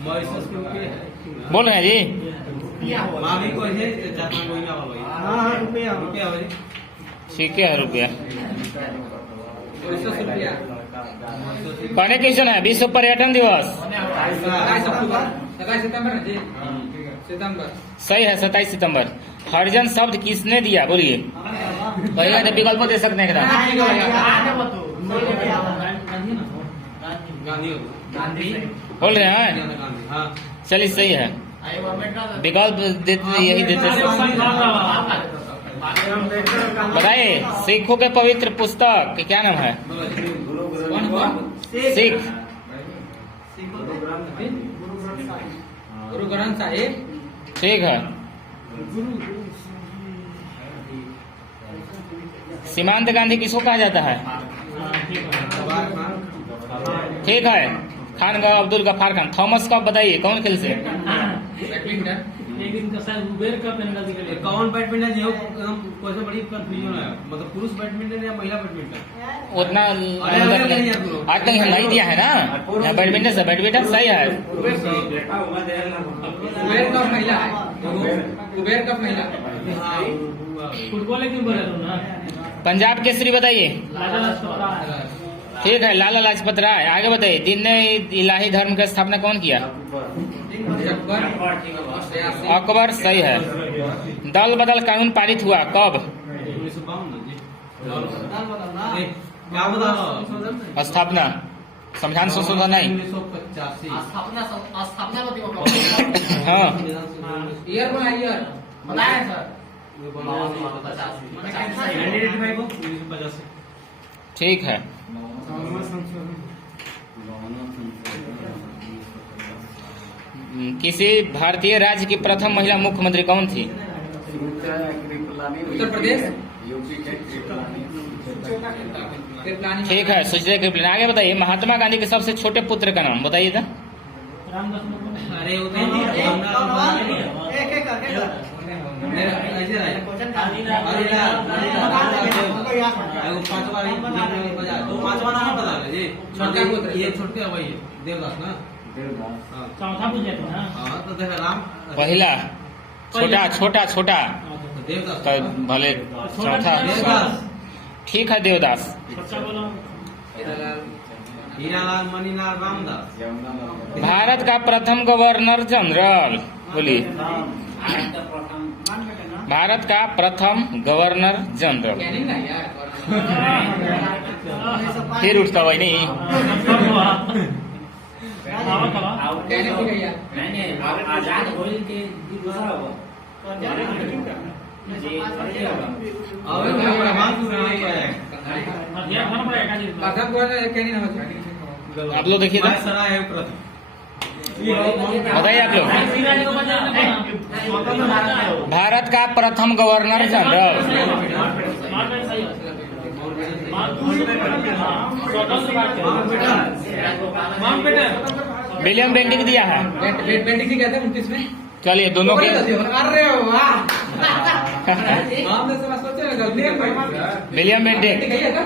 मॉरिशस के रुपये है बोल रहे हैं जी मामी को है जाता कोई ना भाई हाँ रुपया रुपया भाई ठीक है रुपया 200 रुपया पढ़ने क्वेश्चन है विश्व पर्यटन दिवस 27 सितंबर है जी सितंबर सही है 27 सितंबर हरिजन शब्द किसने दिया बोलिए पहले तो विकल्प दे सकते हैं एकदम गांधी गांधी बोल रहे हैं गांधी हाँ चलिए सही है विकल्प देते यही देते बताइए सिखों के पवित्र पुस्तक के क्या नाम है? कौन कौन? सिख। गुरु ग्रंथ साहिब। ठीक है। सीमांत गांधी किसको कहा जाता है? ठीक है। खान अब्दुल गफ्फार खान। थॉमस कप बताइए कौन खेल से? बैडमिंटन। एक दिन का शायद उबेर का पेनल्टी के लिए कौन बैडमिंटन जो कैसे बड़ी कंफ्यूजन है, मतलब पुरुष बैडमिंटन या महिला बैडमिंटन? उतना आज तक हम नहीं दिया है ना। यहाँ बैडमिंटन से बैडमिंटन सही है। कुबेर कप महिला है। कुबेर कप महिला। फुटबॉल क्यों बोले तुम ना? पंजाब केसरी बताइए। लाला लाजपत राय। ठीक है लाला लाजपत राय। आगे बताइए दीन इलाही धर्म की स्थापना कौन किया? अकबर। सही है। दल बदल कानून पारित हुआ कब? 1952 जी। बदलना क्या बता? स्थापना संविधान संशोधन नहीं। 1985। स्थापना होती है हाँ ईयर बोला ईयर। बताया सर। 1985। ठीक है। किसी भारतीय राज्य की प्रथम महिला मुख्यमंत्री कौन थी? उत्तर प्रदेश। कृपलानी। ठीक है सुचना कृपलानी। आगे बताइए महात्मा गांधी के सबसे छोटे पुत्र का नाम बताइए था। रामदास मुखर्जी। अरे वो तो एक एक करके ऐसे रहे। क्वेश्चन पांचवा नाम बता जी। छोटका पुत्र। ये छोटके भाई देवदास ना। हाँ। चौथा पूछे थे ना? हाँ तो देखा राम पहला छोटा छोटा छोटा तो देवदास तो भले चौथा। देवदास। ठीक है देवदास। छोटा बोलो। हीरालाल मणिलाल रामदास। भारत का प्रथम गवर्नर जनरल बोलिए। भारत का प्रथम गवर्नर जनरल। कैनिंग ना यार। फिर उठता वही नहीं। कैनिंग हो गया। आजाद होल के दूसरा हुआ। और प्रभाव हथियार खाना पड़ेगा जी। प्रथम गवर्नर कैनिंग हो गया। आप लोग देखिए तो सराय है प्रथम। बताइए आप लोग। शिवाजी को बताया भारत का प्रथम गवर्नर जनरल। मार्केट सही है। मार्केट विलियम बेंटिंग दिया है। पेंटिंग की कहते हैं 29 में। चलिए दोनों के अरे वाह। हम तो समझ सोचे ना गलती है भाई। William Bentinck. ठीक है क्या?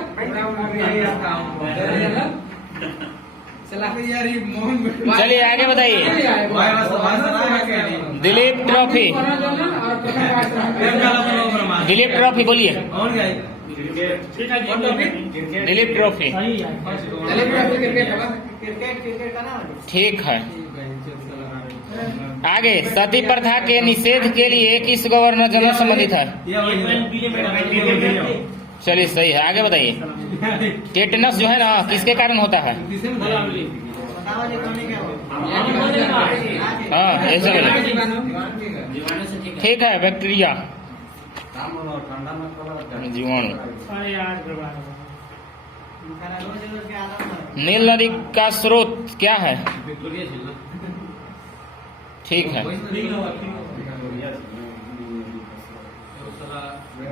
चला यार ये मोहन। चलिए आगे बताइए। दिलीप ट्रॉफी। दिलीप ट्रॉफी बोलिए। ठीक है जी। दिलीप ट्रॉफी। सही है। क्रिकेट का नाम है। ठीक है। आगे सती प्रथा के निषेध के लिए किस गवर्नर जनरल संबंधित है? चलिए सही है। आगे बताइए। टेटनस जो है ना किसके कारण होता है? बताओ जी कौन है क्या हो? हाँ ऐसे बोले। ठीक है बैक्टीरिया जीवाणु। अरे यार बर्बाद। रोज रोज के आदम है। नील नदी का स्रोत क्या है? विक्टोरिया झील ना। ठीक है।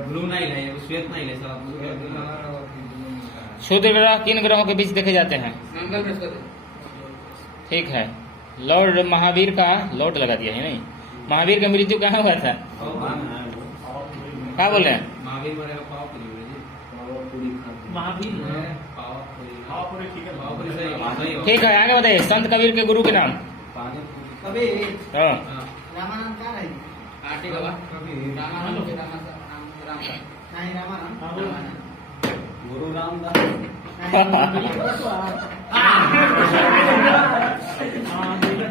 ब्लू नाइल है, श्वेत नाइल है साला। क्षुद्र ग्रह किन ग्रहों के बीच देखे जाते हैं? मंगल बृहस्पति। ठीक है। लॉर्ड महावीर का लॉर्ड लगा दिया है नहीं। महावीर का मृत्यु कहाँ हुआ था? क्या बोल रहे हैं? महावीर मरेगा पावापुरी में जी। महावीर पावापुरी ठीक है। पावापुरी सही है। ठीक है आगे बताइए। संत कबीर के गुरु के नाम? कभी हाँ रामानंद का नहीं। आरटी बाबा। रामानंद के राम का। नहीं रामानंद। गुरु रामदास।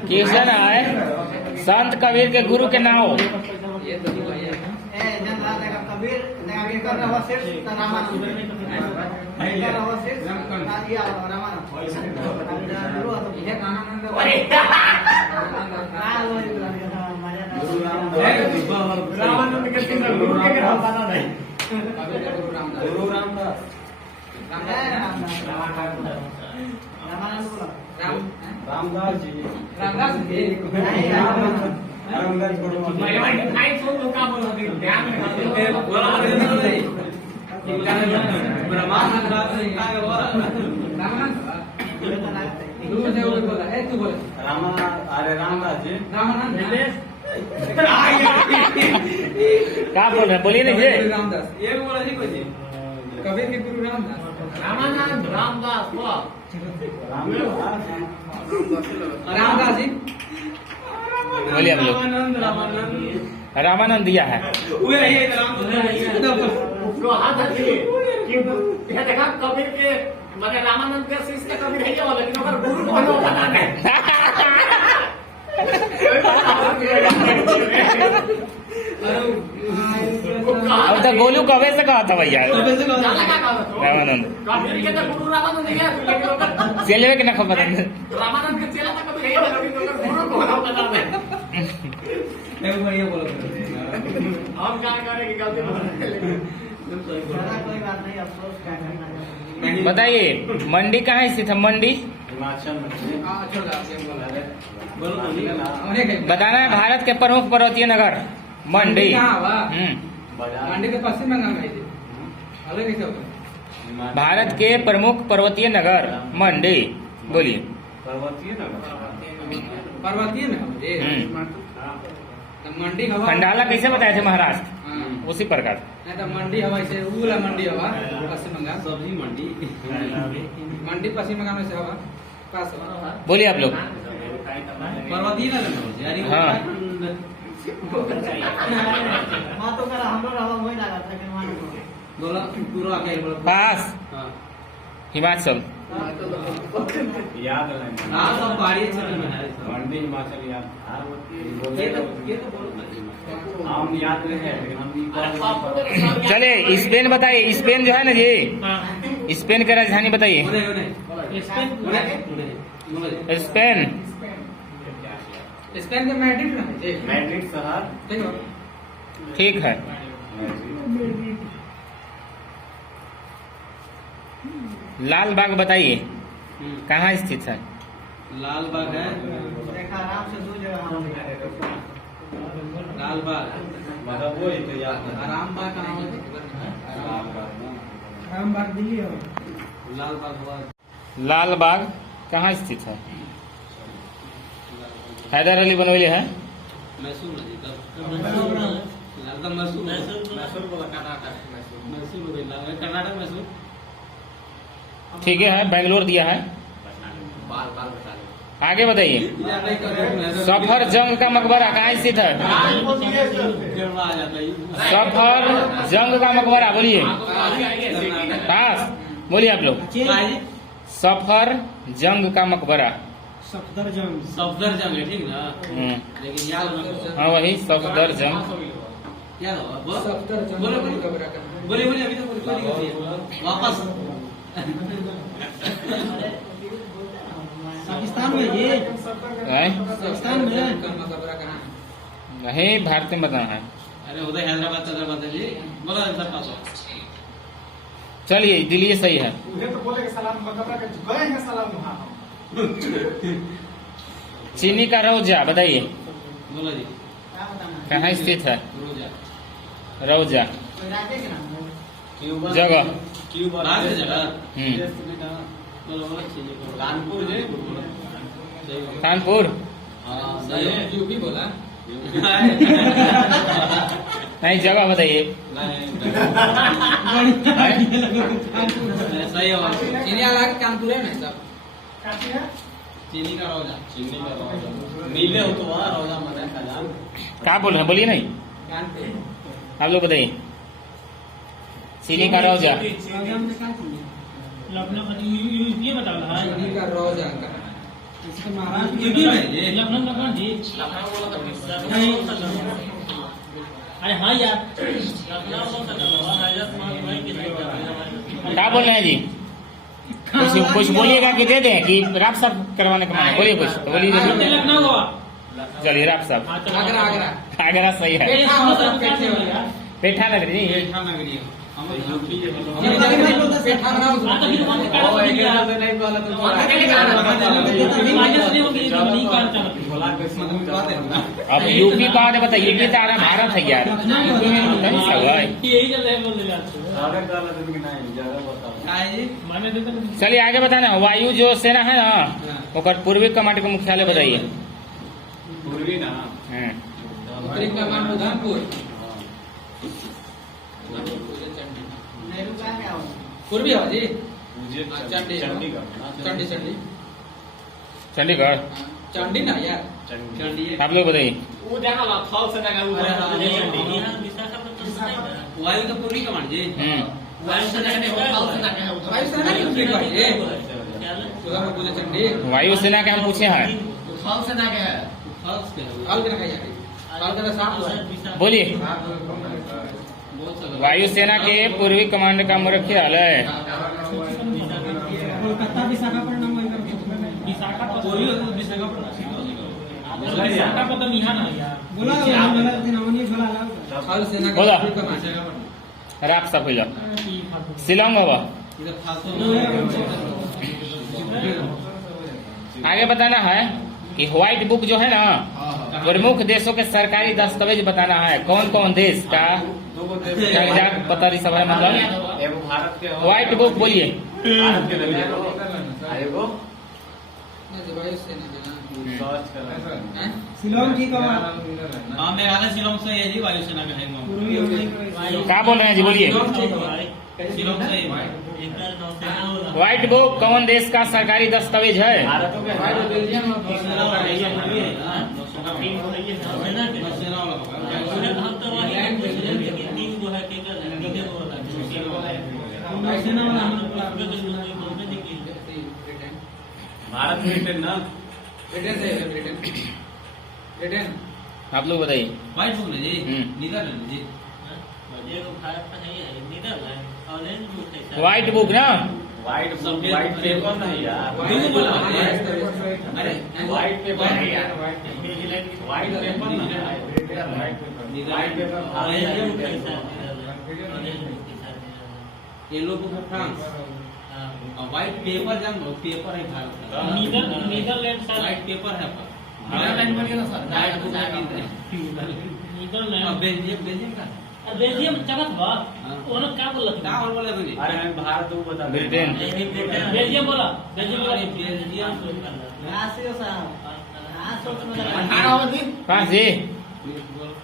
क्वेश्चन है संत कबीर के गुरु के नाम? ये तो नहीं भाई है। जन राजा कबीर आगे कर रहा सिर्फ रामानंद। कर रहा सिर्फ रामानंद। ये रामानंद। गुरु राम रामानंद के सिंह गुरु के ग्रह पता नहीं कबीर के गुरु रामदास गुरु रामदास रामानंद बोला राम रामदास जी रामदास जी नहीं, रामानंद। रामदास छोड़ो मैं आई सुन लो का बोल रही ध्यान में ब्रह्मानंद दास जी का बोला रामानंद ये तो लगता है। तू से वो बोला ए तू बोल अरे रामदास जी रामानंद क्या बोल रहे हैं बोलिए ना गुरु भैया रामदास ये बोला जी कोई जी कबीर के गुरु रामदास रामानंद रामदास बोला रामदास जी बोलिए आप लोग रामानंद दिया है वो है ये रामदास उसको हाथ रखिए कि यह देखा कबीर के माने रामानंद के शिष्य कबीर है ये वाला लेकिन अगर गुरु को नो पता नहीं अब तो गोलू कबे से कहा था भैया जाने का कहा तो रामानंद कबीर के तो गुरु रामानंद है लेकिन अगर चलिए कि ना खबर रामानंद के चेला तो कबीर है वाला लेकिन अगर गुरु को नो पता नहीं ये बोला हम क्या करेंगे गलती बोल चला कोई बात नहीं, अफसोस क्या करना है। बताइए मंडी कहाँ स्थित है मंडी हिमाचल में छोड़ दो आप बोला बोलो ना उन्हें कहीं बताना है भारत के प्रमुख पर्वतीय नगर मंडी कहाँ हुआ बाजार मंडी के पश्चिम बंगाल में थी अलग कैसे होगा भारत के प्रमुख पर्वतीय नगर मंडी बोलिए पर्वतीय नगर पर्वतीय में हो जी तो मंडी हवा खंडाला कैसे बताए थे महाराष्ट्र हाँ। उसी प्रकार नहीं तो मंडी हवा से उला मंडी हवा पश्चिम बंगाल सब्जी मंडी मंडी पश्चिम बंगाल में से हवा पास हवा बोलिए आप लोग पर्वतीय नगर यानी हाँ। वहाँ तो करा हम लोग रहा वही लगा था लेकिन वहाँ नहीं बोला पूरा आके बोला पास हिमाचल याद है हाँ सब पहाड़ी क्षेत्र में है मंडी हिमाचल याद ये तो बोलो ना हम याद नहीं है लेकिन हम चले स्पेन बताइए स्पेन जो है ना जी स्पेन की राजधानी बताइए स्पेन स्पेन के मैड्रिड में है जी मैड्रिड शहर ठीक हो ठीक है लाल बाग बताइए कहाँ स्थित है लाल बाग है देखा आराम से दो जगह हम लाल बाग मतलब वो ही तो याद है आराम बाग कहाँ है हम बात दिल्ली हो लाल बाग हुआ लाल बाग कहाँ स्थित है हैदर अली बनोली है मैसूर में जी मैसूर बोला कर्नाटक मैसूर कर्नाटक मैसूर ठीक है बेंगलोर दिया है बाल बाल बता दो आगे बताइए सफर जंग का मकबरा कहाँ स्थित है केरला आ जाता है सफर जंग का मकबरा बोलिए पास बोलिए आप लोग सफर जंग का मकबरा सफदरजंग है ठीक ना लेकिन याद होना हाँ वही सफदर जंग याद हो सफ्तर बोलो जंगल कबरा का बोले बोले अभी तो कोई दिक्कत नहीं है वापस पाकिस्तान में ये है? पाकिस्तान में का मकबरा कहाँ है नहीं भारत में बताना है अरे उधर हैदराबाद जी बोला सब पास हो चलिए दिल्ली सही है उन्हें तो बोले कि सलाम मकबरा के गए हैं सलाम वहाँ चीनी का रौजा बताइए बोलो जी क्या बताना है? कहाँ स्थित है रोजा रौजा कोई राज्य के नाम है? क्यूबा जगह क्यूबा बाहर से जगह बोलो बोलो कानपुर जी कानपुर हाँ सही है यूपी बोला नहीं जगह बताइए सही है चीनी वाला कानपुर है ना सब काफी है चीनी का रोजा चीनी का रौजा मिले हो तो वहाँ रौजा मना का नाम क्या बोल रहे हैं बोलिए नहीं कानपुर आप लोग बताइए चीनी का रौजा लखनऊ यूपी बताओ हाँ चीनी का रोजा कहाँ है इसके महाराष्ट्र यूपी में जी लखनऊ लखनऊ जी अरे हाँ यार क्या बोल रहे हैं जी कुछ बोलिएगा कि दे दें कि रात सब करवाने का माना बोलिए कुछ तो बोलिए जल्दी। लखनऊ हुआ चलिए राफ साहब आगरा आगरा आगरा सही है पेठा होता है, पेठे वाला। पेठा नगरी पेठा नगरी हमें यूपी ये पेठा नाम सुना। नहीं बोला तो अब यूपी बाद बता यूपी तो आरा भारत है यार नहीं सब है चलिए आगे बताना वायु जो सेना है ना ओकर पूर्वी कमांड के मुख्यालय बताइए पूर्वी ना उत्तरी कमान उधमपुर नेहरू का क्या हो पूर्वी हो जी मुझे चंडी चंडीगढ़ चंडी चंडी चंडीगढ़ चंडी ना यार चंडी आप लोग बताइए वो जाना ला थल से ना वायु तो पूर्वी कमांड जी वायु सेना के थल से ना वायु सेना की उत्तरी कमान जी उधमपुर चंडी वायुसेना के हम पूछे हैं थल सेना के है हाल के ना यार हाल का साफ हुआ बोलिए बहुत सा वायुसेना के पूर्वी कमांड का मुख्यालय कोलकाता विशाखापट्टनम पूर्वी और विशाखापट्टनम बोला हाल सेना का बोला। उत्तरी कमान राफ साहब हो जाओ शिलोंग होगा इधर फालतू आगे बताना है कि व्हाइट बुक जो है ना प्रमुख देशों के सरकारी दस्तावेज बताना है कौन कौन देश का कागजात पता सब है मतलब एगो भारत के हो व्हाइट बुक बोलिए भारत के लगे एगो वायु सेना के ना सर्च कर हैं? शिलोंग ठीक है हाँ मेघालय शिलोंग से है जी वायुसेना के है पूर्वी होने क्या बोल रहे हैं जी बोलिए शिलोंग से है व्हाइट बुक कौन देश का सरकारी दस्तावेज है भारत के वायु बेल्जियम और सेना वाला भारत ब्रिटेन ना ब्रिटेन से है ब्रिटेन ब्रिटेन आप लोग बताइए वाइट बुक जी हम्म। नीदरलैंड जी व्हाइट बुक ना व्हाइट पेपर नहीं यार क्यों बोला अरे व्हाइट पेपर नहीं यार व्हाइट पेपर ना व्हाइट पेपर येलो बुक है फ्रांस और व्हाइट पेपर जान लो पेपर है भारत का नीदरलैंड व्हाइट पेपर है नीदरलैंड बन गया सर व्हाइट बुक है नीदरलैंड बेल्जियम बेल्जियम का बेल्जियम चमक बा हाँ। ओनो क्या बोला क्या और बोले तुझे अरे हम भारत को बता ब्रिटेन बेल्जियम बोला बेल्जियम अरे बेल्जियम राशियो साहब हाँ सोच में लगा 18 दिन कहाँ से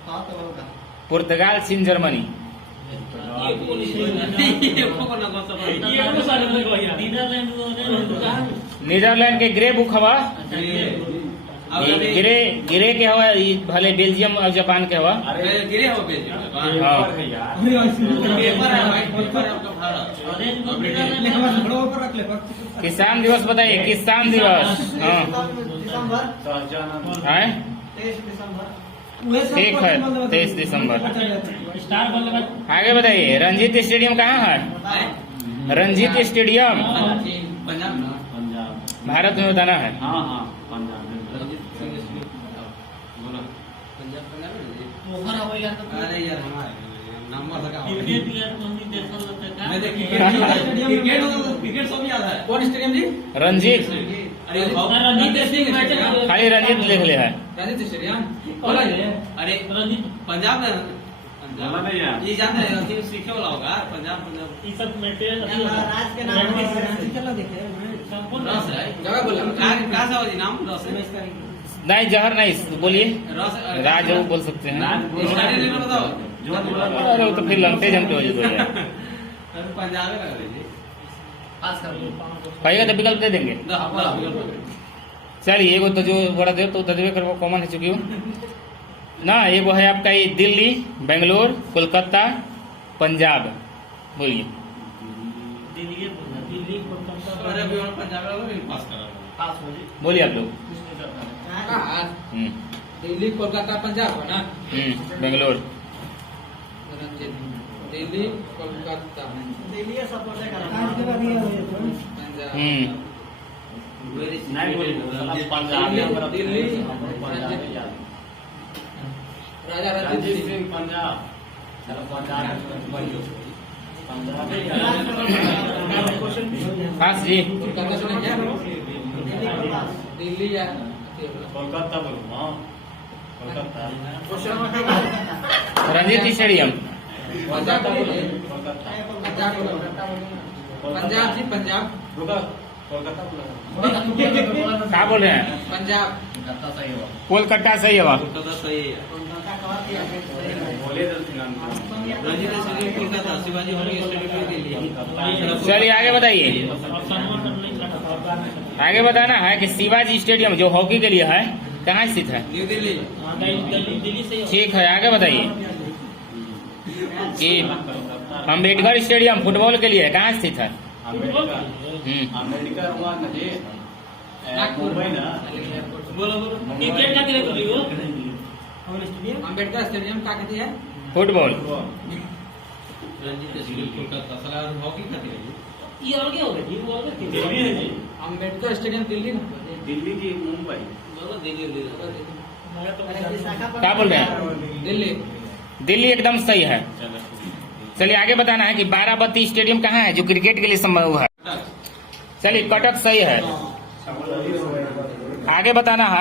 हाँ तो होगा पुर्तगाल चीन जर्मनी ये पुलिस ये फोको ना को सब ये को सारे में गया नीदरलैंड नीदरलैंड के ग्रे बुक हवा अब गिरे गिरे के हवा ई भले बेल्जियम और जापान के हवा अरे गिरे हो बेल्जियम पेपर है यार पेपर है व्हाइट पेपर है आपका भारत ऊपर रख ले किसान दिवस बताइए किसान दिवस हाँ दिसंबर सहजानंद है 23 दिसंबर ठीक है 23 दिसंबर स्टार बल्लेबाज आगे बताइए रंजीत स्टेडियम कहाँ है रंजीत स्टेडियम पंजाब ना पंजाब भारत में बताना है हाँ हाँ पंजाब बोलो पंजाब पंजाब पोखर हो गया तो अरे यार हमारे नंबर लगा क्रिकेट यार कौन सी देश लगता है मैं क्रिकेट क्रिकेट सब याद है कौन स्टेडियम जी रंजीत अरे रणजीत सिंह मैच खाली रंजीत लिख ले है रंजीत स्टेडियम बोला है अरे रणजीत पंजाब में बोला नहीं यार ये जानते हैं कि सीखे वाला होगा पंजाब पंजाब ये सब मैटेरियल राज के नाम चलो देखे संपूर्ण रस है जगह बोला कहाँ से हो जी नाम रस है नहीं जहर नहीं बोलिए रस राज वो बोल सकते हैं स्टार्ट नहीं बताओ जो बोला अरे वो तो फिर लंटे जमते हो जाते हैं पंजाब में लग रही पास कर लो कहिएगा तो विकल्प दे देंगे जी चलिए एगो तो जो बड़ा देव तो तजबे कर वो कॉमन है चुकी हूँ ना एगो है आपका ये दिल्ली बेंगलोर कोलकाता पंजाब बोलिए दिल्ली कोलकाता अरे अभी और पंजाब वाला भी पास करा पास हो जी बोलिए आप लोग कहाँ? हम्म, दिल्ली कोलकाता पंजाब है ना बेंगलोर रंजीत दिल्ली कोलकाता दिल्ली सपोर्ट आज के बाद ये हो जाए पंजाब हम्म नहीं बोली पंजाब दिल्ली, पंजाब राजा रणजीत रणजीत सिंह पंजाब पंजाब पास जी कोलकाता से नहीं क्या दिल्ली या कोलकाता बोलो हाँ कोलकाता रंजीत स्टेडियम पंजाब बोलिए कोलकाता पंजाब बोलो पंजाब जी पंजाब रुका कोलकाता बोला क्या बोल रहे हैं पंजाब कोलकाता सही है वहाँ कोलकाता सही है बोले Ranjit stadium Kolkata Shivaji hockey stadium Delhi चलिए आगे बताइए आगे बताना है कि शिवाजी स्टेडियम जो हॉकी के लिए है कहाँ स्थित है न्यू दिल्ली ठीक है आगे बताइए कि अम्बेडकर स्टेडियम फुटबॉल के लिए कहाँ स्थित है अमेरिका हम्म, अमेरिका हुआ ना जी मुंबई ना बोलो बोलो क्रिकेट का दिले बोली वो और स्टेडियम अम्बेडकर स्टेडियम क्या कहती है फुटबॉल रंजीत स्टेडियम कोलकाता साला हॉकी खाती है ये और क्या हो गया जी वो और क्या दिल्ली है जी अम्बेडकर स्टेडियम दिल्ली ना दिल्ली की मुंबई क्या बोल रहे हैं दिल्ली दिल्ली एकदम सही है चलिए आगे बताना है कि बाराबती स्टेडियम कहाँ है जो क्रिकेट के लिए संभव है चलिए कटक सही है आगे बताना है